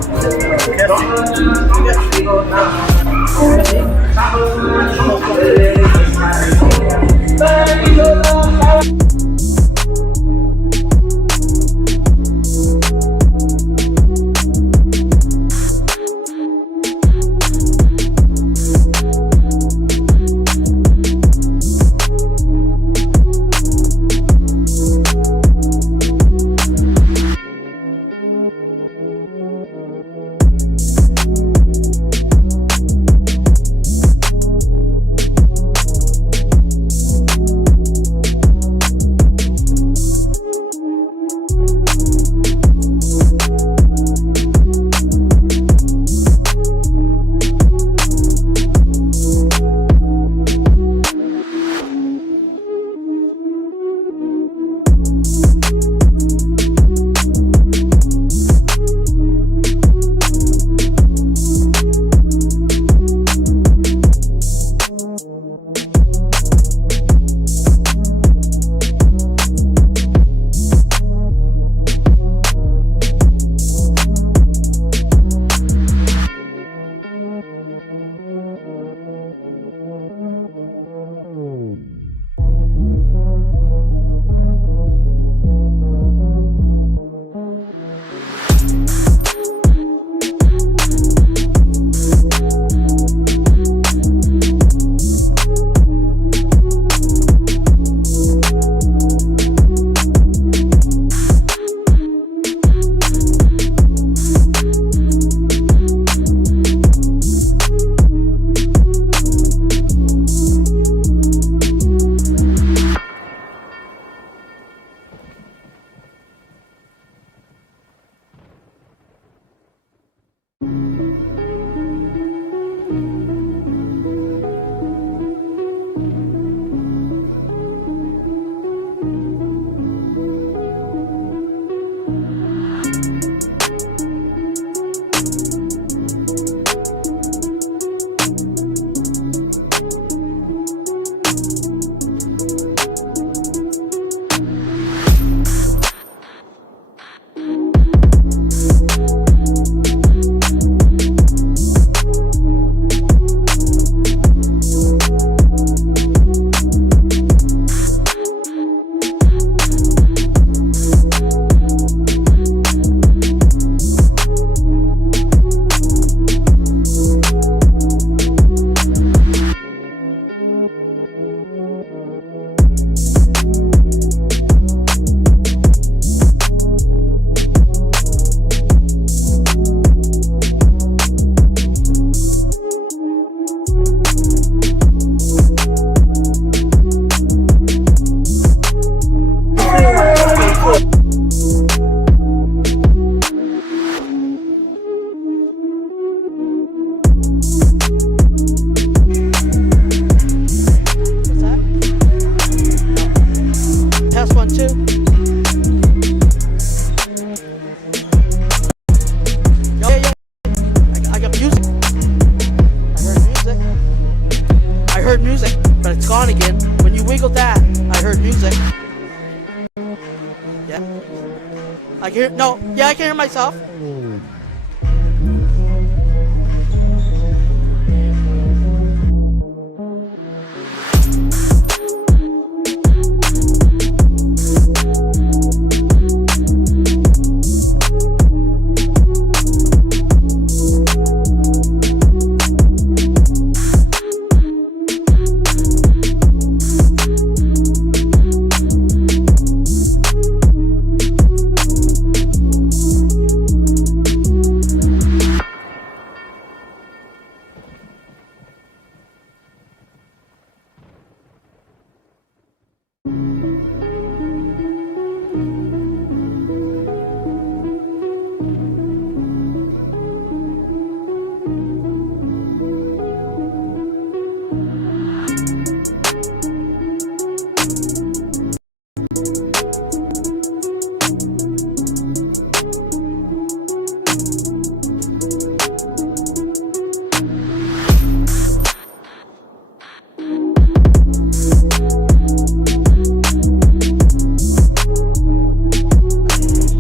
I can hear, no, yeah, I can hear myself.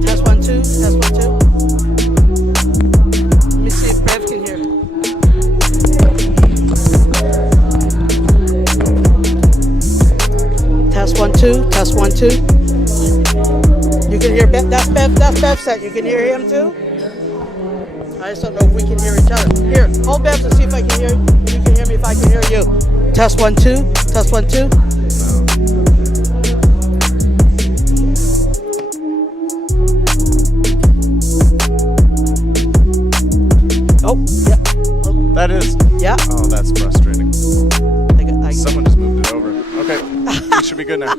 Test 1 2, test 1 2. 1 2. Test 1 2. You can hear Bev. That's Bev's set. You can hear him too. I just don't know if we can hear each other. Here, hold Bev to see if I can hear you. You can hear me if I can hear you. Test 1 2. Test 1 2. Oh, yeah. Oh. That is. Yeah. Oh, that's frustrating. I Someone just moved it over. Okay, we should be good now.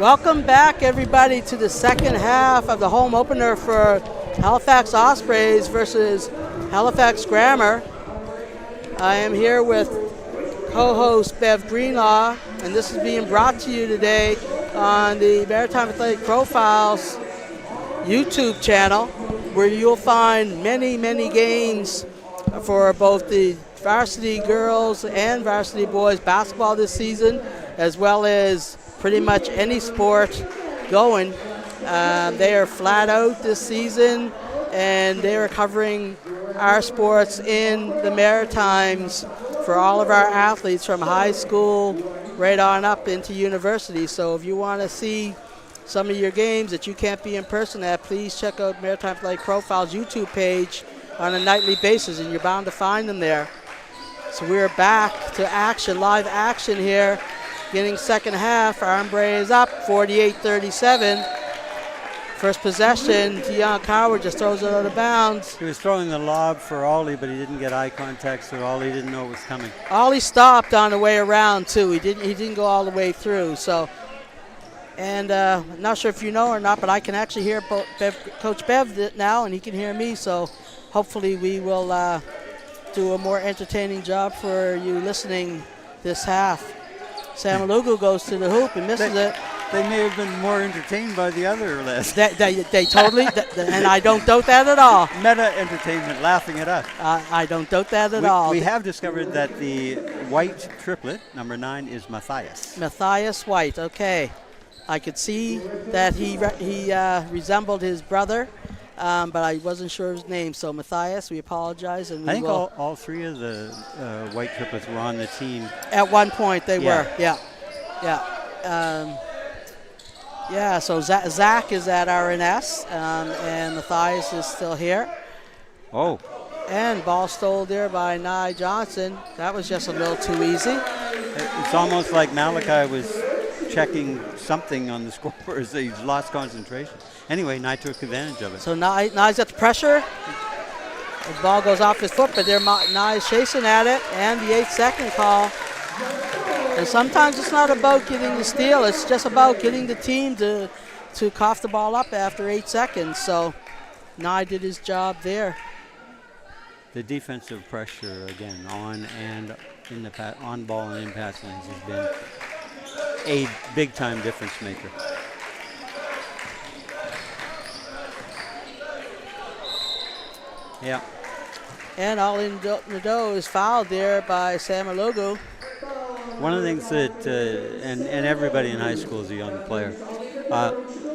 Welcome back, everybody, to the second half of the home opener for Halifax Ospreys versus Halifax Grammar. I am here with co-host Bev Greenlaw, and this is being brought to you today on the Maritime Athletic Profiles YouTube channel, where you'll find many, many games for both the varsity girls and varsity boys basketball this season, as well as pretty much any sport going. They are flat out this season, and they are covering our sports in the Maritimes for all of our athletes from high school right on up into university. So if you want to see some of your games that you can't be in person at, please check out Maritime Athletic Profiles YouTube page on a nightly basis, and you're bound to find them there. So we're back to action, live action here. Beginning second half, Armbrae is up 48-37. First possession, Deion Coward just throws it out of bounds. He was throwing the lob for Ollie, but he didn't get eye contact, so Ollie didn't know it was coming. Ollie stopped on the way around too. He didn't go all the way through. So, and I'm not sure if you know or not, but I can actually hear Coach Bev now, and he can hear me. So, hopefully, we will do a more entertaining job for you listening this half. Samalugu goes to the hoop and misses it. They may have been more entertained by the other less. They totally, and I don't doubt that at all. Meta entertainment, laughing at us. I don't doubt that at all. We have discovered that the white triplet, number 9, is Matthias. Matthias White, okay. I could see that he resembled his brother, but I wasn't sure his name. So Matthias, we apologize, and I think all three of the white triplets were on the team. At one point they were, yeah. So Zach is at RNS, and Matthias is still here. Oh. And ball stole there by Nye Johnson. That was just a little too easy. It's almost like Malachi was checking something on the scoreboard as he lost concentration. Anyway, Nye took advantage of it. So Nye's at the pressure. The ball goes off his foot, but there Nye's chasing at it, and the 8-second call. And sometimes it's not about getting the steal, it's just about getting the team to cough the ball up after 8 seconds. So Nye did his job there. The defensive pressure again on and in the on ball and in pass lanes has been a big time difference maker. Yeah. And Ali Nadeau is fouled there by Sam Alogu. One of the things that, and everybody in high school is a young player,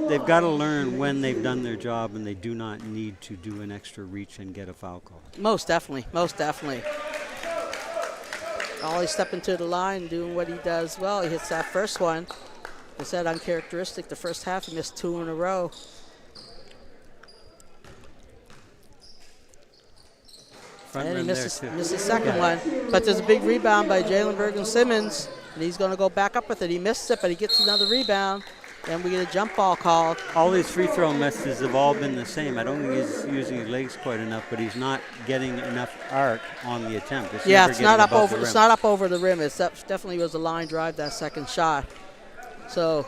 they've got to learn when they've done their job and they do not need to do an extra reach and get a foul call. Most definitely, most definitely. Ollie stepping to the line, doing what he does well. He hits that first one. It's that uncharacteristic. The first half, he missed 2 in a row. And he missed the second one. But there's a big rebound by Jalen Bergen-Simmons, and he's going to go back up with it. He missed it, but he gets another rebound, and we get a jump ball called. All these free throw methods have all been the same. I don't think he's using his legs quite enough, but he's not getting enough arc on the attempt. It's not up over. It's not up over the rim. It definitely was a line drive, that second shot. So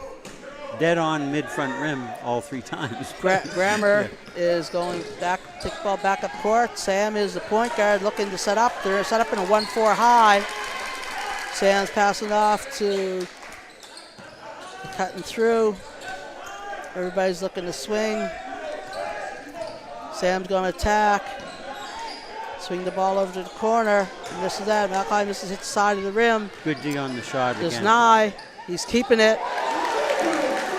dead on mid-front rim all 3 times. Grammer is going back, take the ball back up court. Sam is the point guard looking to set up. They're set up in a 1-4 high. Sam's passing off to cutting through. Everybody's looking to swing. Sam's going to attack. Swing the ball over to the corner. Misses that. Malachi misses, hits the side of the rim. Good D on the shot There's again. Nye. He's keeping it.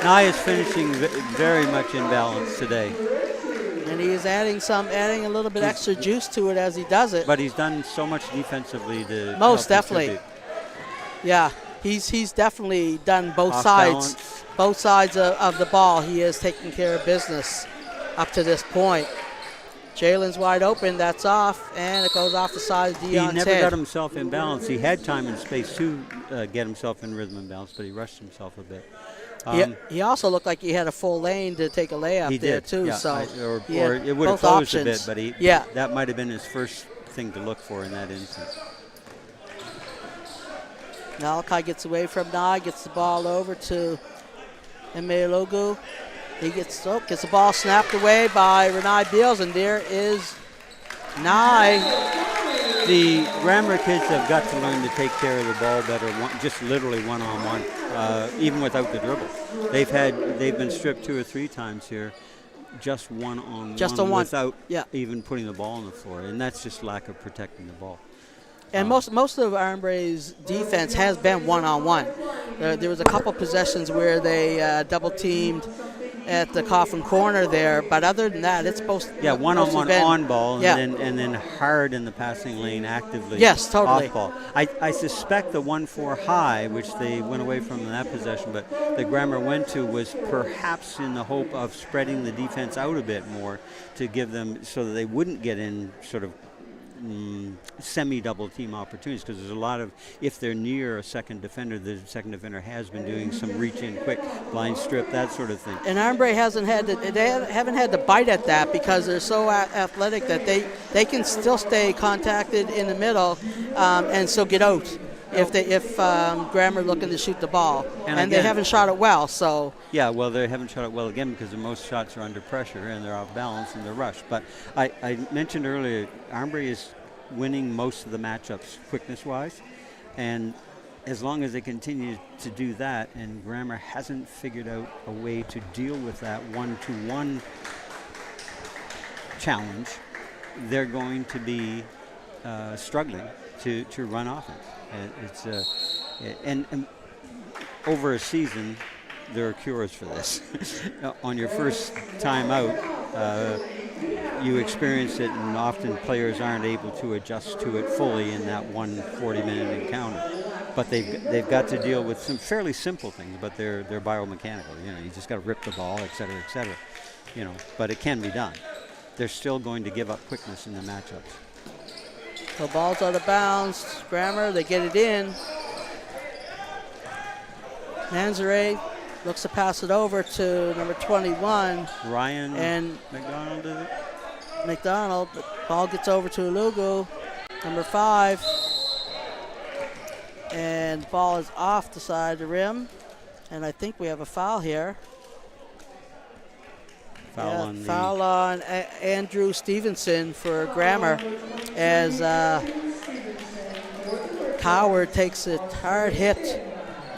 Nye is finishing very much in balance today. And he is adding a little bit extra juice to it as he does it. But he's done so much defensively to most help definitely. contribute. Yeah, he's definitely done both Off sides. balance. Both sides of the ball. He is taking care of business up to this point. Jalen's wide open. That's off, and it goes off the side of Deion's He never head. got himself in balance. He had time and space to get himself in rhythm and balance, but he rushed himself a bit. He also looked like he had a full lane to take a layup He there did, too. yeah. So or it would have both closed options. a bit, but that might have been his first thing to look for in that instance. Malachi gets away from Nye, gets the ball over to Emelogu. He gets the ball snapped away by Renai Beals, and there is Nye. The Grammar kids have got to learn to take care of the ball better, just literally one-on-one, even without the dribble. They've been stripped 2 or 3 times here, just one-on-one, without even putting the ball on the floor, and that's just lack of protecting the ball. And most of Armbrae's defense has been one-on-one. There was a couple possessions where they double-teamed at the coffin corner there, but other than that, it's supposed to one-on-one on ball, and then hard in the passing lane actively. Yes, totally. Off ball. I suspect the 1-4 high, which they went away from in that possession, but the Grammar went to was perhaps in the hope of spreading the defense out a bit more to give them so that they wouldn't get in sort of semi-double team opportunities, because there's a lot of, if they're near a second defender, the second defender has been doing some reach in quick, blind strip, that sort of thing. And Armbrae haven't had to bite at that because they're so athletic that they can still stay contacted in the middle and still get out if Grammar looking to shoot the ball. And again, they haven't shot it well, so. Yeah, well, they haven't shot it well again because the most shots are under pressure and they're off balance and they're rushed. But I mentioned earlier, Armbrae is winning most of the matchups quickness-wise, and as long as they continue to do that, and Grammar hasn't figured out a way to deal with that one-to-one challenge, they're going to be struggling to run offense. And over a season, there are cures for this. On your first time out, you experience it, and often players aren't able to adjust to it fully in that 1 40-minute encounter. But they've got to deal with some fairly simple things, but they're biomechanical. You just got to rip the ball, et cetera, et cetera. But it can be done. They're still going to give up quickness in the matchups. So ball's out of bounds. Grammar, they get it in. Manzarek looks to pass it over to number 21. Ryan and McDonald, is it? McDonald. The ball gets over to Ulugu, number 5. And the ball is off the side of the rim. And I think we have a foul here. Foul on Andrew Stevenson for Grammar as Coward takes a hard hit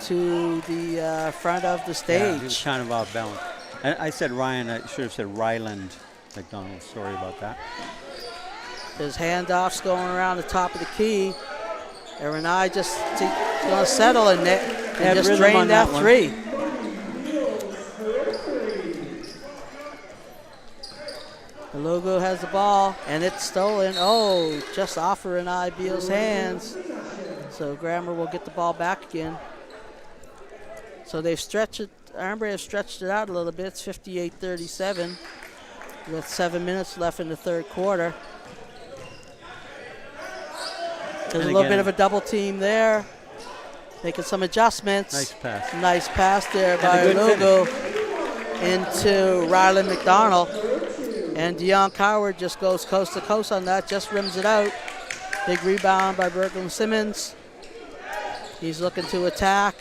to the front of the stage. Yeah, he was kind of off balance. And I said Ryan, I should have said Ryland McDonald. Sorry about that. There's handoffs going around the top of the key. And Renai just going to settle in it and just drain that three. Lugo has the ball, and it's stolen. Oh, just off of Renai Beal's hands. So Grammar will get the ball back again. So they've stretched it. Armbrae has stretched it out a little bit. It's 58-37 with 7 minutes left in the third quarter. There's a little bit of a double team there. Making some adjustments. Nice pass. Nice pass there by Lugo into Ryland McDonald. And Dion Coward just goes coast to coast on that, just rims it out. Big rebound by Berglund Simmons. He's looking to attack,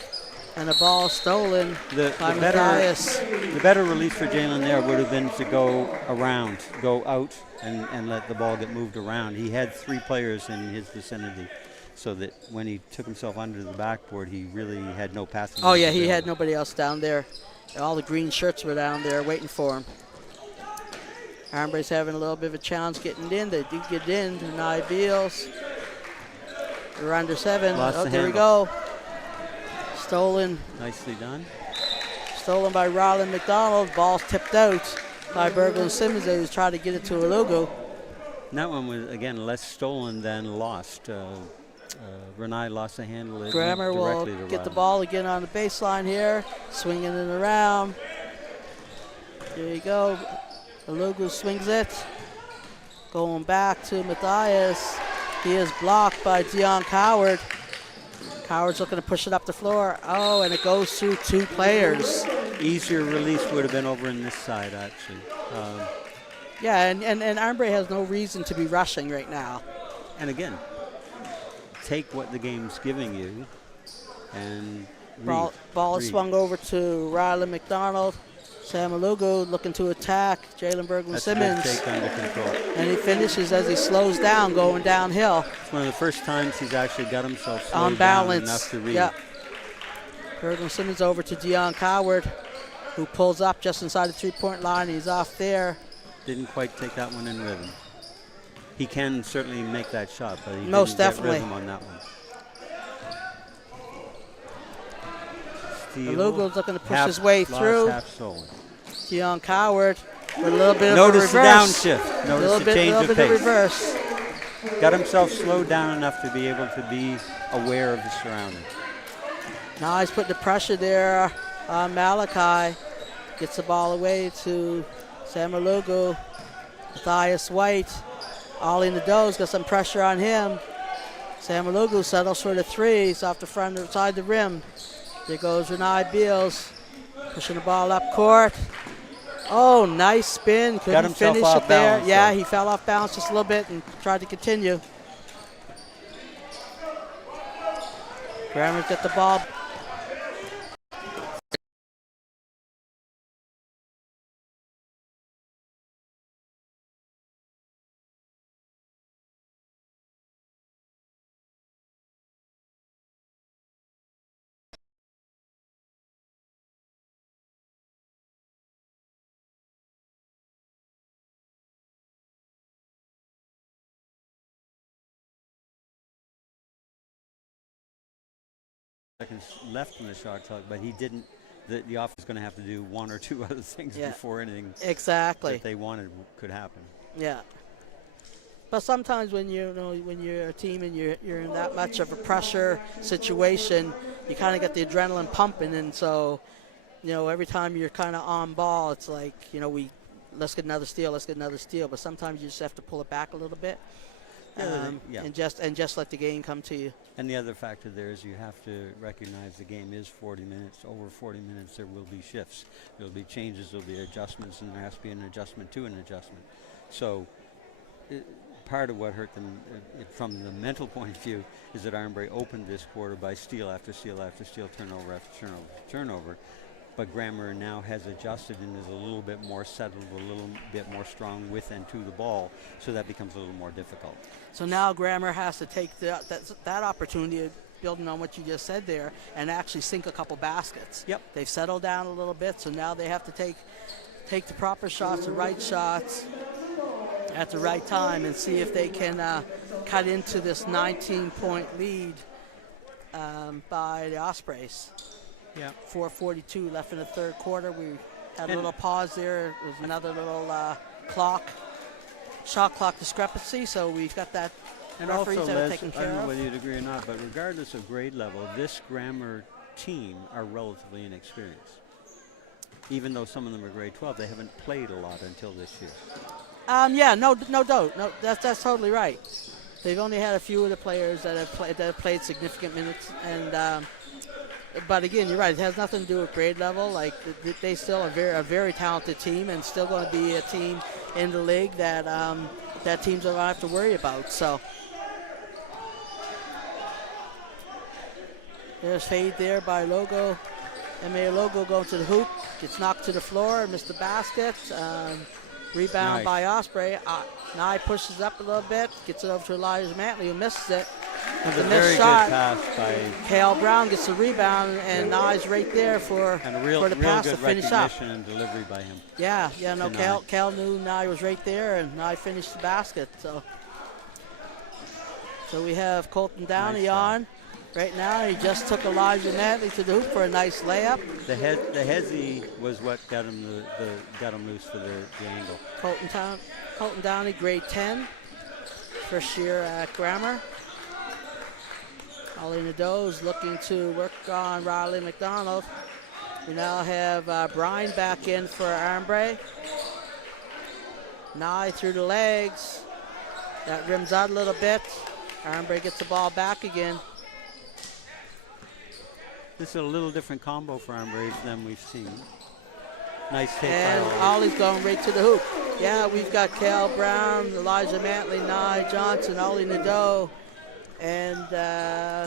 and the ball stolen by Matthias. The better release for Jalen there would have been to go around, go out, and let the ball get moved around. He had three players in his vicinity, so that when he took himself under the backboard, he really had no passing. Oh, yeah, he had nobody else down there. All the green shirts were down there waiting for him. Armbrae's having a little bit of a challenge getting in. They did get in. Renai Beals. They're under 7. There we go. Stolen. Nicely done. Stolen by Ryland McDonald. Ball tipped out by Berglund Simmons. They was trying to get it to Lugo. And that one was, again, less stolen than lost. Renai lost the handle. Grammar will get the ball again on the baseline here. Swinging it around. There you go. Lugo swings it. Going back to Matthias. He is blocked by Dion Coward. Coward's looking to push it up the floor. Oh, and it goes through two players. Easier release would have been over in this side, actually. Yeah, and Armbrae has no reason to be rushing right now. And again, take what the game's giving you and Ball swung over to Ryland McDonald. Sam Lugo looking to attack Jalen Berglund Simmons. That's a good take under control. And he finishes as he slows down going downhill. It's one of the first times he's actually got himself slowed on balance. Down enough to read. Yep. Berglund Simmons over to Dion Coward, who pulls up just inside the three-point line. He's off there. Didn't quite take that one in rhythm. He can certainly make that shot, but he most didn't definitely get rhythm on that one. Lugo's looking to push his way through. Half stolen. Dion Coward with a little bit Notice of a reverse. the downshift. Notice the change of pace. Reverse. Got himself slowed down enough to be able to be aware of his surroundings. Now he's putting the pressure there on Malachi. Gets the ball away to Sam Lugo. Matthias White. Ollie Nadeau's got some pressure on him. Sam Lugo settles for the three. He's off the front side of the rim. There goes Renai Beals. Pushing the ball up court. Oh, nice spin. Couldn't finish it there. Yeah, he fell off balance just a little bit and tried to continue. Grammer's got the ball. Seconds left in the shot clock, but he didn't. The offense is going to have to do one or two other things before anything that they wanted could happen. Yeah. But sometimes when you're a team and you're in that much of a pressure situation, you kind of get the adrenaline pumping, and so every time you're kind of on ball, it's like let's get another steal. But sometimes you just have to pull it back a little bit. And just let the game come to you. And the other factor there is you have to recognize the game is 40 minutes. Over 40 minutes, there will be shifts. There will be changes. There will be adjustments, and there has to be an adjustment to an adjustment. So part of what hurt them from the mental point of view is that Armbrae opened this quarter by steal after steal after steal, turnover after turnover. but Grammar now has adjusted and is a little bit more settled, a little bit more strong with and to the ball, so that becomes a little more difficult. So now Grammar has to take that opportunity, building on what you just said there, and actually sink a couple baskets. Yep. They've settled down a little bit, so now they have to take the proper shots, the right shots at the right time, and see if they can cut into this 19-point lead by the Ospreys. Yeah. 4:42 left in the third quarter. We had a little pause there. There was another little shot clock discrepancy, so we've got that. And referees also, that are Les, taken I care don't know of. whether you'd agree or not, but regardless of grade level, this Grammar team are relatively inexperienced. Even though some of them are grade 12, they haven't played a lot until this year. Yeah, no doubt. No, that's totally right. They've only had a few of the players that have played significant minutes, and but again, you're right. It has nothing to do with grade level. Like they still are a very talented team, and still going to be a team in the league that that teams don't have to worry about. So there's fade there by Logo. MA Logo going to the hoop, gets knocked to the floor, missed the basket. Rebound Nice. by Osprey. Nye pushes up a little bit, gets it over to Elijah Mantley, who misses it. That's The a very missed good shot. pass by, Kale Brown gets the rebound, and Nye's right there for and a real the pass good to finish up. recognition and delivery by him. Yeah, no, to Nye. Kale knew Nye was right there, and Nye finished the basket. So we have Colton Downey Nice job. on right now. He just took Elijah Mantley to the hoop for a nice layup. The hezzy was what got him got him loose for the angle. Colton Downey, grade 10, first year at Grammar. Ollie Nadeau is looking to work on Riley McDonald. We now have Brian back in for Armbrae. Nye through the legs. That rims out a little bit. Armbrae gets the ball back again. This is a little different combo for Armbrae than we've seen. Nice take And by Ollie. Ollie's going right to the hoop. Yeah, we've got Cal Brown, Elijah Mantley, Nye Johnson, Ollie Nadeau, and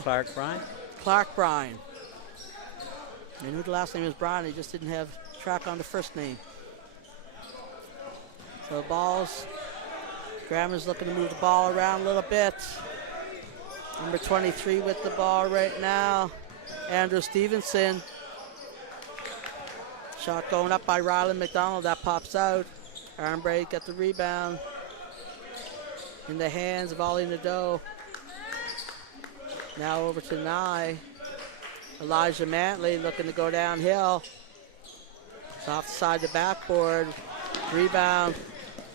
Clark Bryant. Clark Bryan. I knew the last name was Bryan, he just didn't have track on the first name. So balls. Grammar's looking to move the ball around a little bit. Number 23 with the ball right now. Andrew Stevenson. Shot going up by Rylan McDonald. That pops out. Armbrae got the rebound. In the hands of Ollie Nadeau. Now over to Nye. Elijah Mantley looking to go downhill. It's off the side of the backboard. Rebound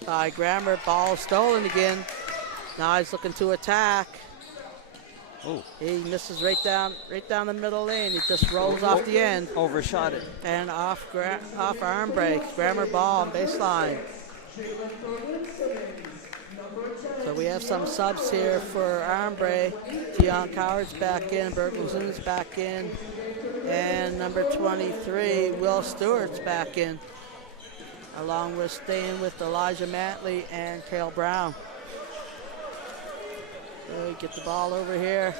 by Grammar. Ball stolen again. Nye's looking to attack. Oh, He misses right down the middle lane. He just rolls off the end overshot it. and off Armbrae. Grammar ball on baseline. So we have some subs here for Armbrae. Dion Coward's back in, Bergman's back in, and number 23, Will Stewart's back in, along with staying with Elijah Mantley and Cale Brown. So we get the ball over here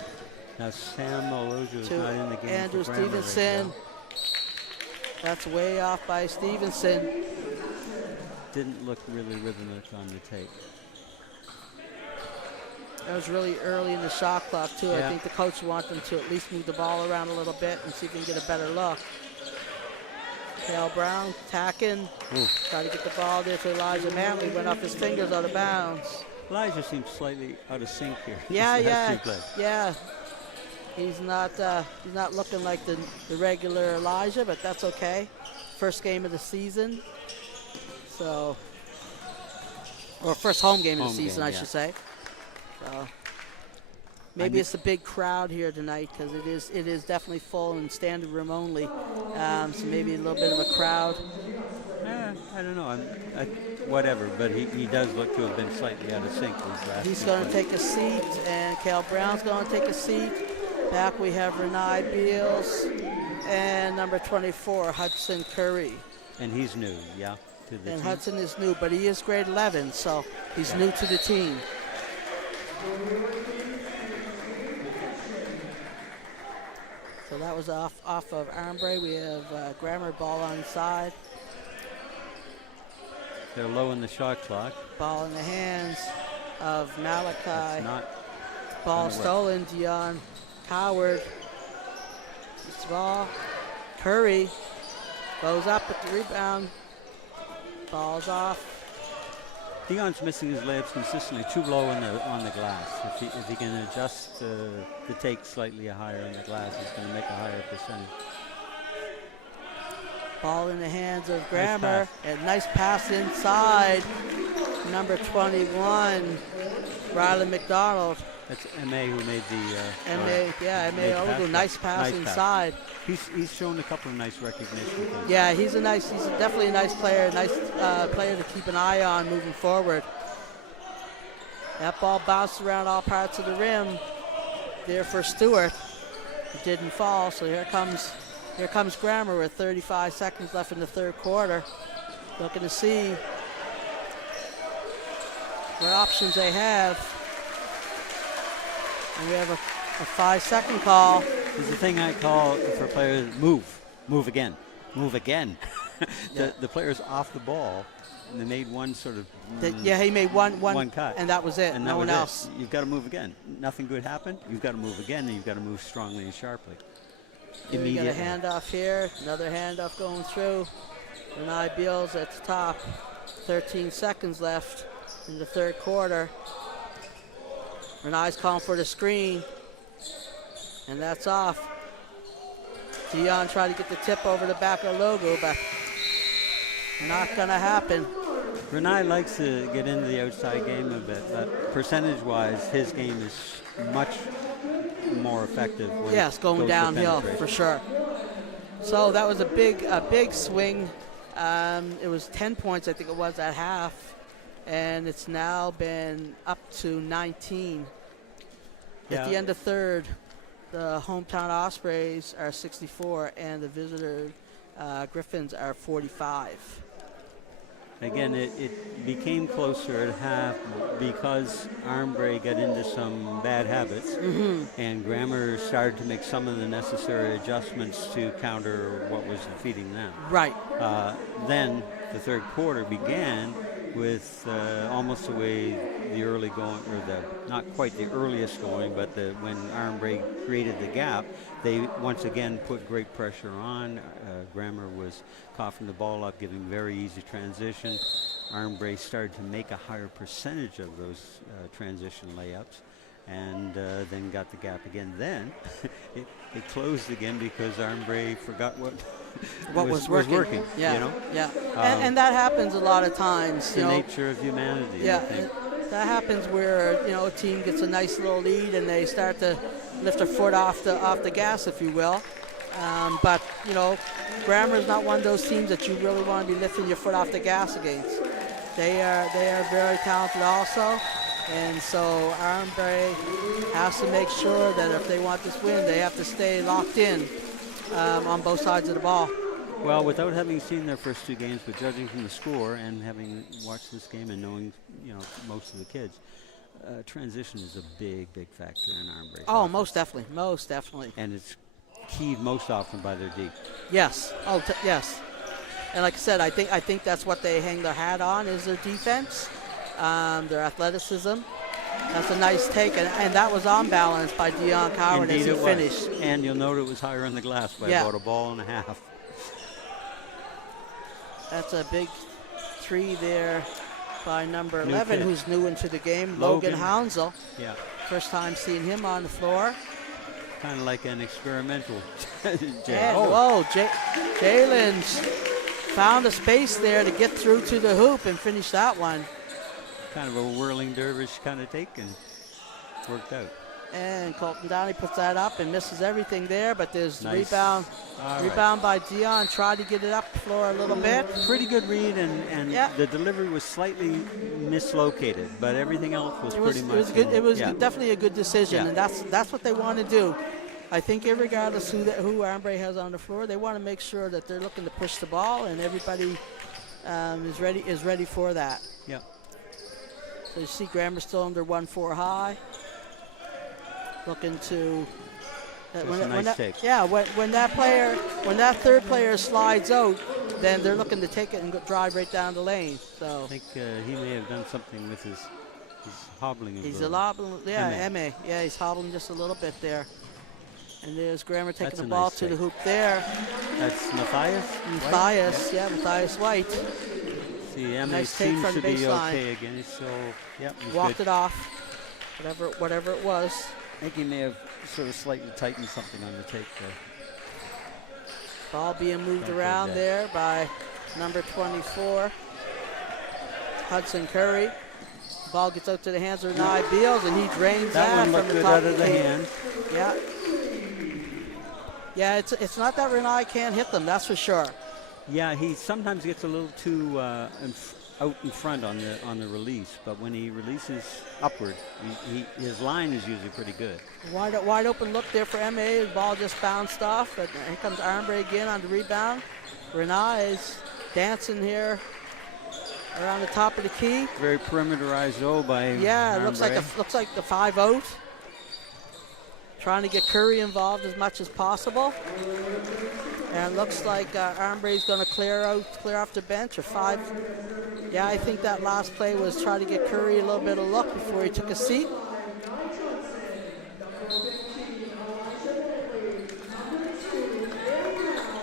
Now Sam Olojo is to not in the game Andrew for Grammar right Stevenson. now. That's way off by Stevenson. Didn't look really rhythmic on the tape. That was really early in the shot clock, too. Yeah. I think the coach wants them to at least move the ball around a little bit and see if we can get a better look. Cale Brown tacking. Ooh. Try to get the ball there to Elijah Mantley. Went off his fingers out of bounds. Elijah seems slightly out of sync here. Yeah, These last yeah, two plays. yeah. He's not looking like the regular Elijah, but that's okay. First game of the season. So, or first home game of the Home season, game, I yeah. should say. So maybe it's a big crowd here tonight because it is definitely full and standard room only. So maybe a little bit of a crowd. I don't know. Whatever, but he does look to have been slightly out of sync these last He's two going to plays. take a seat, and Cale Brown's going to take a seat. Back we have Renai Beals and number 24, Hudson Curry. And he's new, yeah, to the And team. Hudson is new, but he is grade 11, so he's new to the team. So So that was off of Armbrae. We have Grammar ball on side. They're low in the shot clock. Ball in the hands of That's Malachi. not Ball gonna work. stolen. Dion Coward. It's ball. Curry goes up with the rebound. Ball's off. Dion's missing his layups consistently, too low on the glass. If he can adjust the take slightly higher on the glass, he's going to make a higher percentage. Ball in the hands of Grammar. And nice pass inside. Number 21, Riley McDonald. That's M.A. who made the M.A. made Ogle. Nice pass inside. He's shown a couple of nice recognitions. Yeah, he's definitely a nice player. Nice player to keep an eye on moving forward. That ball bounced around all parts of the rim there for Stewart. It didn't fall, so here comes Grammar with 35 seconds left in the third quarter. Looking to see what options they have. And we have a 5-second call. There's a thing I call for players: move again. Yeah. The player's off the ball, and they made one sort of He made one cut, and that was it. and no one else. You've got to move again. Nothing good happened. You've got to move again, and you've got to move strongly and sharply. We got a handoff here. Another handoff going through. Renai Beals at the top. 13 seconds left in the third quarter. Renai's calling for the screen. And that's off. Dion tried to get the tip over the back of the logo, but not going to happen. Renai likes to get into the outside game a bit, but percentage-wise, his game is much more effective. When Yes, it going goes to downhill penetration. for sure. So that was a big swing. It was 10 points, I think it was, at half, and it's now been up to 19. At the end of third, the hometown Ospreys are 64, and the visitor Griffins are 45. Again, it became closer at half because Armbrae got into some bad habits, and Grammar started to make some of the necessary adjustments to counter what was defeating them. Right. Then the third quarter began with almost the way the early going, or not quite the earliest going, but when Armbrae created the gap, they once again put great pressure on. Grammar was coughing the ball up, giving very easy transition. Armbrae started to make a higher percentage of those transition layups, and then got the gap again. Then it closed again because Armbrae forgot what was working. Yeah, you know? yeah. And that happens a lot of times. The nature of humanity. Yeah, I think. that happens where a team gets a nice little lead and they start to lift their foot off the gas, if you will. But Grammar's not one of those teams that you really want to be lifting your foot off the gas against. They are very talented also, and so Armbrae has to make sure that if they want this win, they have to stay locked in on both sides of the ball. Well, without having seen their first two games, but judging from the score and having watched this game and knowing most of the kids, transition is a big factor in Armbrae. Oh, most definitely. And it's keyed most often by their D. Yes. Oh, yes. And like I said, I think that's what they hang their hat on is their defense, their athleticism. That's a nice take, and that was on balance by Dion Coward as he finished. And you'll note it was higher on the glass by about a ball and a half. That's a big three there by number 11, kid. who's new into the game, Logan Hounsell. Yeah. First time seeing him on the floor. Kind of like an experimental. Jalen's found a space there to get through to the hoop and finish that one. Kind of a whirling dervish kind of take, and worked out. And Colton Downey puts that up and misses everything there, but there's the Nice. rebound by Dion. Tried to get it up the floor a little bit. Pretty good read, and the delivery was slightly mislocated, but everything else was pretty much. It was good. It was yeah. definitely a good decision, Yeah. and that's what they want to do. I think regardless who Armbrae has on the floor, they want to make sure that they're looking to push the ball, and everybody is ready for that. Yeah. So you see Grammer still under 1-4 high. Looking to Just a nice take. Yeah, when that third player slides out, then they're looking to take it and drive right down the lane. So I think he may have done something with his hobbling. he's a hobbling. Yeah, Emme. Yeah, he's hobbling just a little bit there. And there's Grammer taking the ball to the hoop there. That's Matthias? Matthias, yeah, Matthias White. See, Emme Nice take seems from to the be baseline. okay again. So, yep, he's Walked good. it off, whatever it was. I think he may have sort of slightly tightened something on the take there. Ball being moved Don't around forget. there by number 24, Hudson Curry. Ball gets out to the hands of Renai Beals, and he drains That one from looked the good top out of of the key. hand. Yeah. Yeah, it's not that Renai can't hit them, that's for sure. Yeah, he sometimes gets a little too out in front on the release, but when he releases upward, his line is usually pretty good. Wide open look there for MA. The ball just bounced off, but here comes Armbrae again on the rebound. Renai is dancing here around the top of the key. Very perimeterized though by Yeah, it Armbrae. looks like the 5-out. Trying to get Curry involved as much as possible. And it looks like Armbrae's going to clear off the bench or 5. Yeah, I think that last play was trying to get Curry a little bit of luck before he took a seat.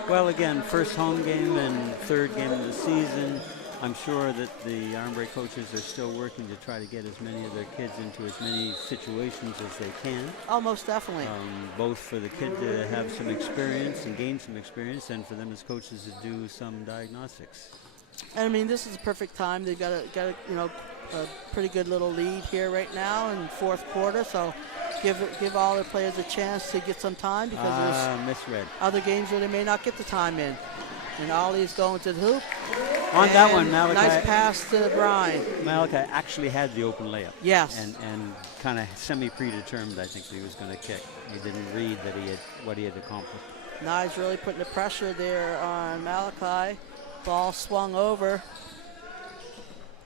Well, again, first home game and third game of the season. I'm sure that the Armbrae coaches are still working to try to get as many of their kids into as many situations as they can. Oh, most definitely. Both for the kid to have some experience and gain some experience, and for them as coaches to do some diagnostics. I mean, this is a perfect time. They've got a pretty good little lead here right now in fourth quarter. So give all their players a chance to get some time, because there's misread. other games where they may not get the time in. And Ollie's going to the hoop. On that one, And Malachi. nice pass to Brian. Malachi actually had the open layup. Yes. And kind of semi-predetermined, I think, that he was going to kick. He didn't read that what he had accomplished. Nye's really putting the pressure there on Malachi. Ball swung over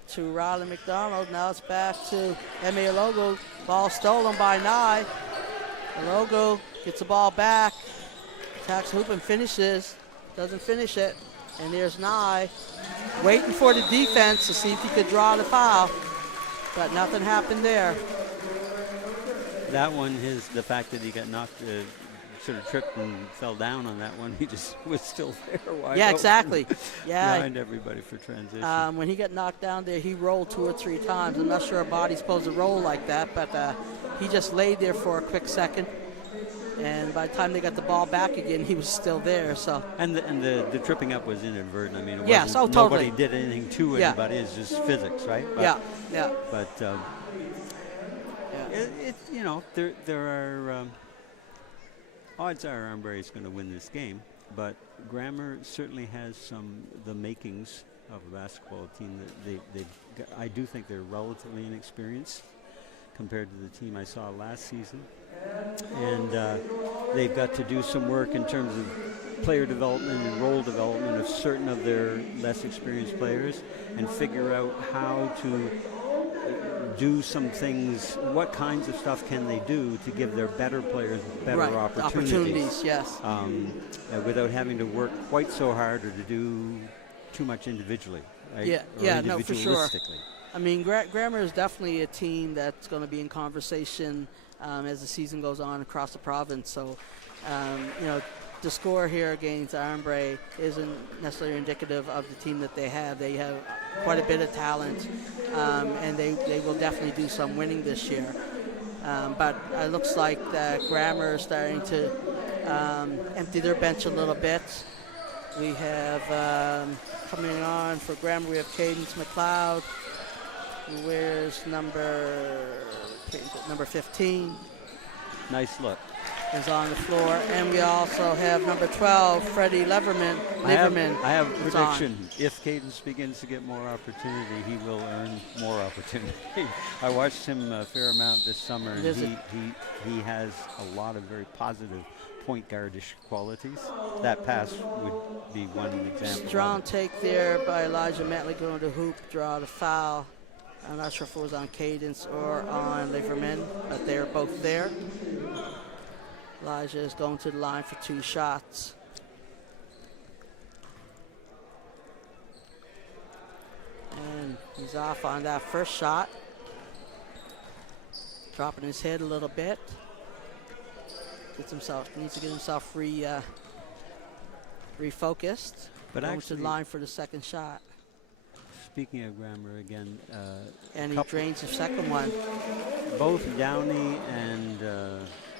to Riley McDonald. Now it's back to Emme Alogo. Ball stolen by Nye. Alogo gets the ball back. Attacks hoop and finishes. Doesn't finish it. And there's Nye waiting for the defense to see if he could draw the foul. But nothing happened there. That one, the fact that he got knocked, sort of tripped and fell down on that one, he just was still there. Wide Yeah, open. exactly. Yeah. Behind everybody for transition. When he got knocked down there, he rolled 2 or 3 times. I'm not sure a body's supposed to roll like that, but he just laid there for a quick second. And by the time they got the ball back again, he was still there. So. And the tripping up was inadvertent. I mean, it Yes, wasn't, totally. nobody did anything to anybody. It's just physics, right? But, Yeah. But there are odds are Armbrae is going to win this game, but Grammar certainly has the makings of a basketball team that I do think they're relatively inexperienced compared to the team I saw last season. And they've got to do some work in terms of player development and role development of certain of their less experienced players, and figure out how to do some things. What kinds of stuff can they do to give their better players better opportunities? Yes. Without having to work quite so hard or to do too much individually. Right? No, for sure. Individualistically. I mean, Grammar is definitely a team that's going to be in conversation as the season goes on across the province. So, the score here against Armbrae isn't necessarily indicative of the team that they have. They have quite a bit of talent, and they will definitely do some winning this year. But it looks like Grammar is starting to empty their bench a little bit. We have coming on for Grammar, we have Cadence McLeod. Where's number 15? Nice look. Is on the floor. And we also have number 12, Freddie Leverman. I have a prediction. If Cadence begins to get more opportunity, he will earn more opportunity. I watched him a fair amount this summer, and he has a lot of very positive point guardish qualities. That pass would be one example. Strong take there by Elijah Metley going to hoop, draw the foul. I'm not sure if it was on Cadence or on Leverman, but they're both there. Elijah is going to the line for 2 shots. And he's off on that first shot. Dropping his head a little bit. Needs to get himself refocused. But going to actually, the line for the second shot. speaking of grammar again, And he drains the second one. both Downey and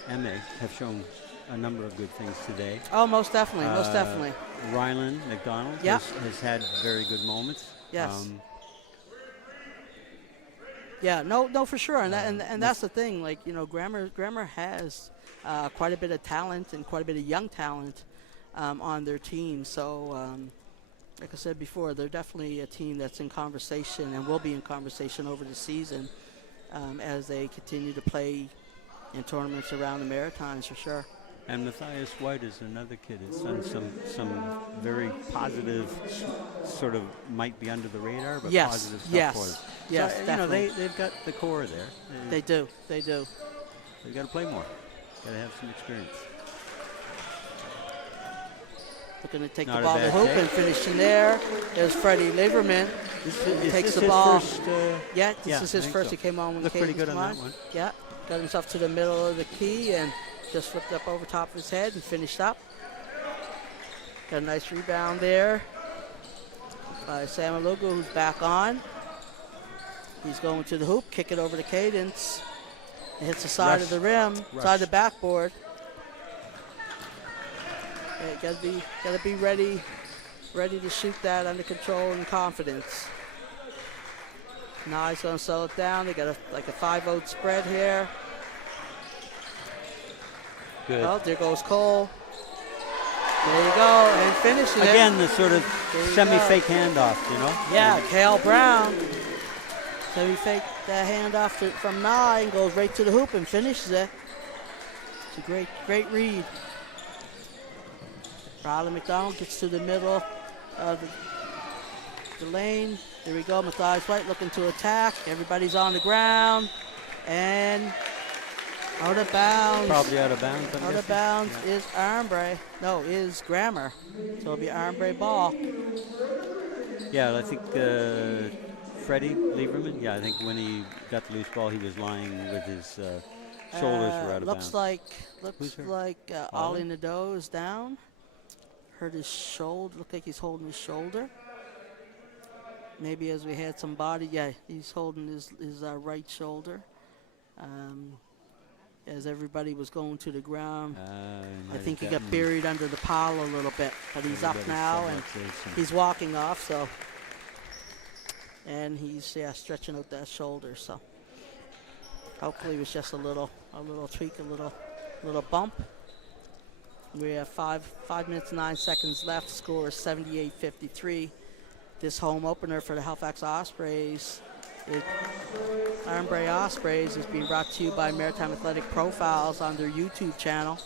Emme have shown a number of good things today. Oh, most definitely, most definitely. Ryland McDonald Yep. has had very good moments. Yes. Yeah, no, for sure, and that's the thing. Like, you know, Grammar has quite a bit of talent and quite a bit of young talent on their team. So, like I said before, they're definitely a team that's in conversation and will be in conversation over the season as they continue to play in tournaments around the Maritimes, for sure. And Matthias White is another kid who's done some very positive, sort of might be under the radar, but Yes, positive stuff yes, for us. yes, So, definitely. they've got the core there. They do. They've got to play more. Got to have some experience. Looking to take Not the a ball to bad hoop take. and finishing there. There's Freddie Lieberman. Is Takes this the his ball. first, Yeah, this yeah, is I his think first. so. He came on when Looked pretty Cadence good came on that one. Yeah, got himself to the middle of the key and just flipped up over top of his head and finished up. Got a nice rebound there by Sam Alugu, who's back on. He's going to the hoop, kick it over to Cadence. It hits the side of the rim, side of the backboard. Yeah, gotta be ready to shoot that under control and confidence. Now he's gonna slow it down. They got like a 5-0 spread here. Good. Oh, there goes Cole. There you go, and finishing it. Again, the sort of There you semi-fake handoff, you know? Yeah, Cale Brown. So he faked that handoff from Nye and goes right to the hoop and finishes it. It's a great read. Riley McDonald gets to the middle of the lane. There we go, Matthias White looking to attack. Everybody's on the ground. And out of bounds. Probably out of bounds. I'm Out of guessing. bounds Yeah. is Armbrae. No, is Grammar. So it'll be Armbrae ball. Yeah, I think Freddie Lieberman, I think when he got the loose ball, he was lying with his shoulders were out of Looks bounds. looks her? like Ollie Nadeau is down. Hurt his shoulder. Looked like he's holding his shoulder. Maybe as we had some body. Yeah, he's holding his right shoulder. As everybody was going to the ground. I think he got buried under the pile a little bit, but he's up now and he's walking off. So, and he's stretching out that shoulder. So, hopefully it was just a little tweak, a little bump. We have 5 minutes 9 seconds left. Score is 78-53. This home opener for the Halifax Ospreys, Armbrae Ospreys, is being brought to you by Maritime Athletic Profiles on their YouTube channel.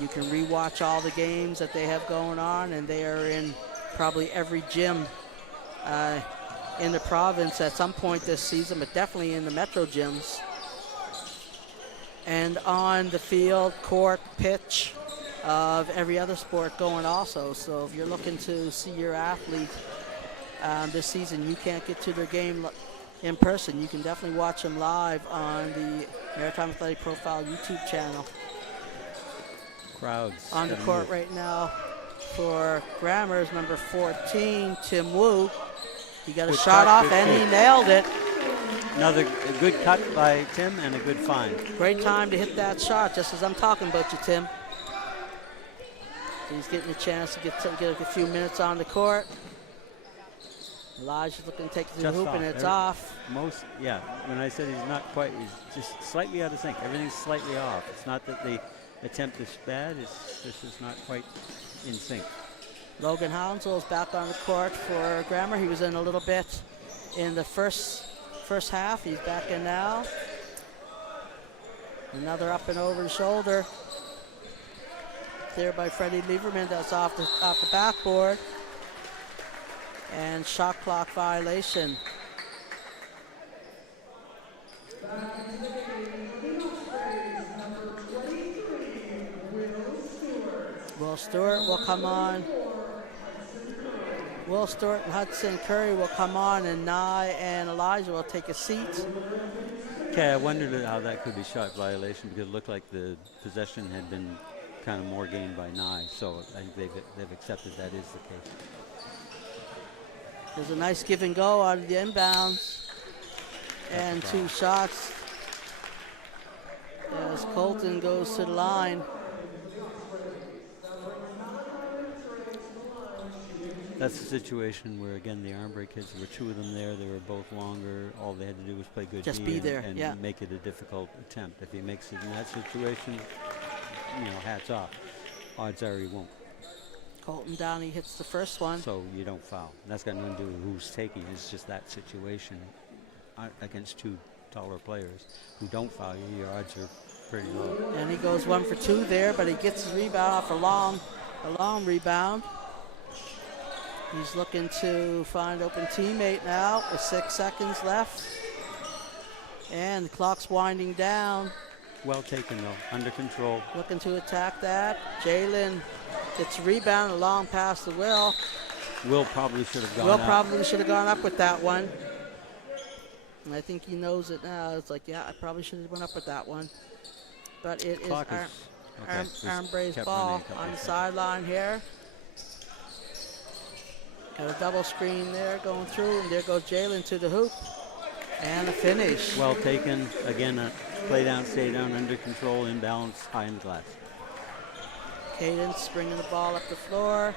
You can rewatch all the games that they have going on, and they are in probably every gym in the province at some point this season, but definitely in the metro gyms. And on the field, court, pitch of every other sport going also. So if you're looking to see your athlete this season, you can't get to their game in person. You can definitely watch them live on the Maritime Athletic Profile YouTube channel. Crowds. On the court right now for Grammars, number 14, Tim Wu. He got a Good shot cut, off good and he kick. nailed it. Another good cut by Tim and a good find. Great time to hit that shot, just as I'm talking about you, Tim. He's getting a chance to get a few minutes on the court. Elijah's looking to take it to the Just hoop, off. and it's There- off. When I said he's not quite, he's just slightly out of sync. Everything's slightly off. It's not that the attempt is bad, it's just not quite in sync. Logan Hounslow is back on the court for Grammar. He was in a little bit in the first half. He's back in now. Another up and over the shoulder there by Freddie Lieberman. That's off the backboard. And shot clock violation. Will Stewart will come on. Will Stewart and Hudson Curry will come on, and Nye and Elijah will take a seat. Okay, I wondered how that could be shot violation because it looked like the possession had been kind of more gained by Nye. So I think they've accepted that is the case. There's a nice give and go out of the inbounds. And 2 shots as Colton goes to the line. That's a situation where, again, the Armbrae kids, there were 2 of them there. They were both longer. All they had to do was play good Just D be and, there, and yeah. make it a difficult attempt. If he makes it in that situation, hats off. Odds are he won't. Colton Downey hits the first one. So you don't foul. That's got nothing to do with who's taking. It's just that situation against 2 taller players who don't foul you. Your odds are pretty low. And he goes 1 for 2 there, but he gets his rebound off a long rebound. He's looking to find open teammate now with 6 seconds left. And the clock's winding down. Well taken, though. Under control. Looking to attack that. Jalen gets a rebound, a long pass to Will. Will probably should have gone Will up. probably should have gone up with that one. And I think he knows it now. It's like, yeah, I probably should have went up with that one. But it is Armbrae's ball on the sideline here. Got a double screen there going through, and there goes Jalen to the hoop. And a finish. Well taken. Again, a play down, stay down, under control, imbalance, high in the glass. Cadence bringing the ball up the floor.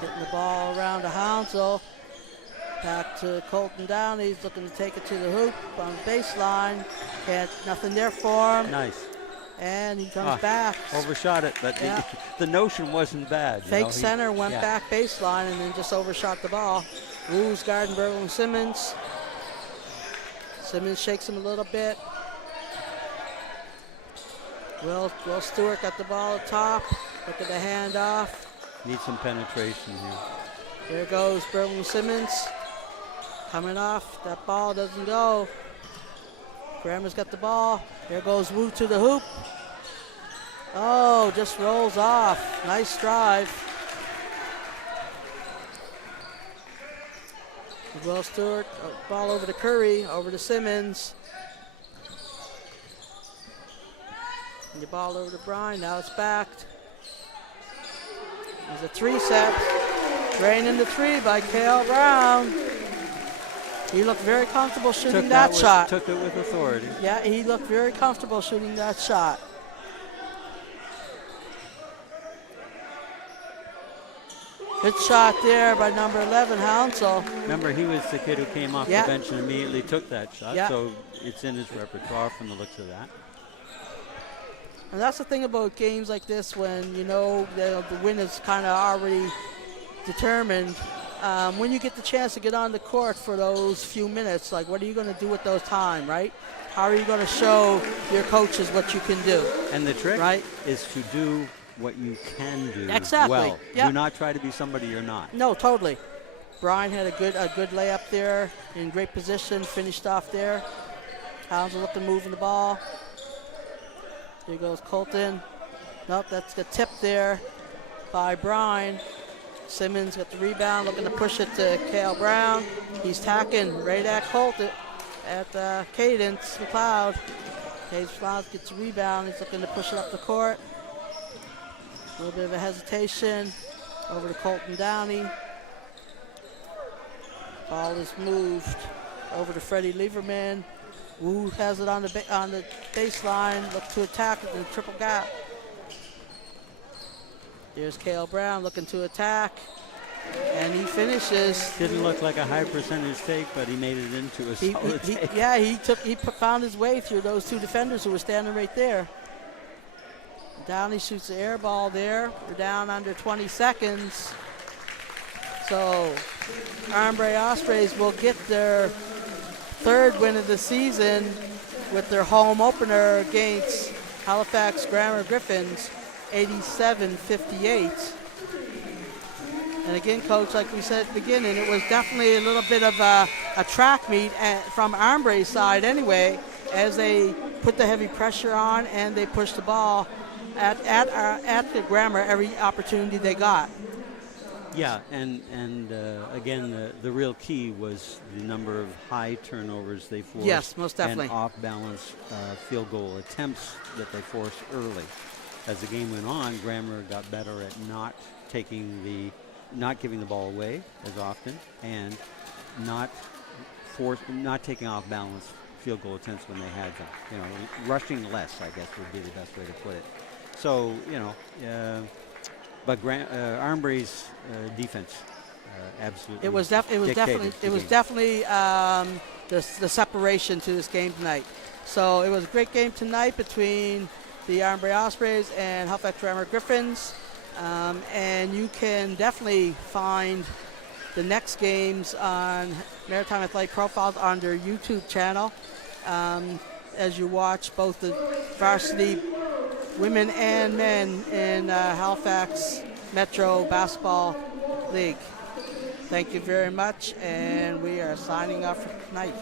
Getting the ball around to Hounsell. Back to Colton Downey. He's looking to take it to the hoop on the baseline. Nothing there for him. Nice. And he comes back. Overshot it, but the notion wasn't bad. Fake center went back baseline and then just overshot the ball. Rules guarding Berlin Simmons. Simmons shakes him a little bit. Will Stewart got the ball at top. Look at the handoff. Need some penetration here. There goes Berlin Simmons. Coming off. That ball doesn't go. Grammer's got the ball. There goes Wu to the hoop. Oh, just rolls off. Nice drive. Will Stewart, ball over to Curry, over to Simmons. And the ball over to Bryan. Now it's backed. There's a 3 set. Draining the 3 by Cale Brown. He looked very comfortable shooting that shot. Took it with authority. Yeah, he looked very comfortable shooting that shot. Good shot there by number 11, Hounsell. Remember, he was the kid who came off the bench and immediately took that shot, so it's in his repertoire from the looks of that. And that's the thing about games like this when you know the win is kind of already determined. When you get the chance to get on the court for those few minutes, like what are you going to do with those time, right? How are you going to show your coaches what you can do? And the trick is to do what you can do well. Yep. Do not try to be somebody you're not. No, totally. Bryan had a good layup there, in great position, finished off there. Hounsell looking, moving the ball. There goes Colton. Nope, that's the tip there by Bryan. Simmons got the rebound, looking to push it to Cale Brown. He's tacking right at Colton, at Cadence McLeod. Cadence McLeod gets a rebound. He's looking to push it up the court. A little bit of a hesitation. Over to Colton Downey. Ball is moved over to Freddie Lieberman. Wu has it on the baseline. Look to attack with the triple gap. Here's Cale Brown looking to attack, and he finishes. Didn't look like a high percentage take, but he made it into a solid take. Yeah, he found his way through those 2 defenders who were standing right there. Downey shoots the air ball there. We're down under 20 seconds. So Armbrae Ospreys will get their 3rd win of the season with their home opener against Halifax Grammar Griffins, 87-58. And again, Coach, like we said at the beginning, it was definitely a little bit of a track meet from Armbrae's side anyway. as they put the heavy pressure on and they pushed the ball at the Grammar every opportunity they got. Yeah, and again, the real key was the number of high turnovers they forced. Yes, most definitely. And off-balance field goal attempts that they forced early. As the game went on, Grammar got better at not giving the ball away as often, and not taking off-balance field goal attempts when they had them. You know, rushing less, I guess, would be the best way to put it. So, you know, but Armbrae's defense absolutely. It was definitely the separation to this game tonight. So it was a great game tonight between the Armbrae Ospreys and Halifax Grammar Griffins, and you can definitely find the next games on Maritime Athletic Profiles on their YouTube channel as you watch both the varsity women and men in Halifax Metro Basketball League. Thank you very much, and we are signing off for tonight.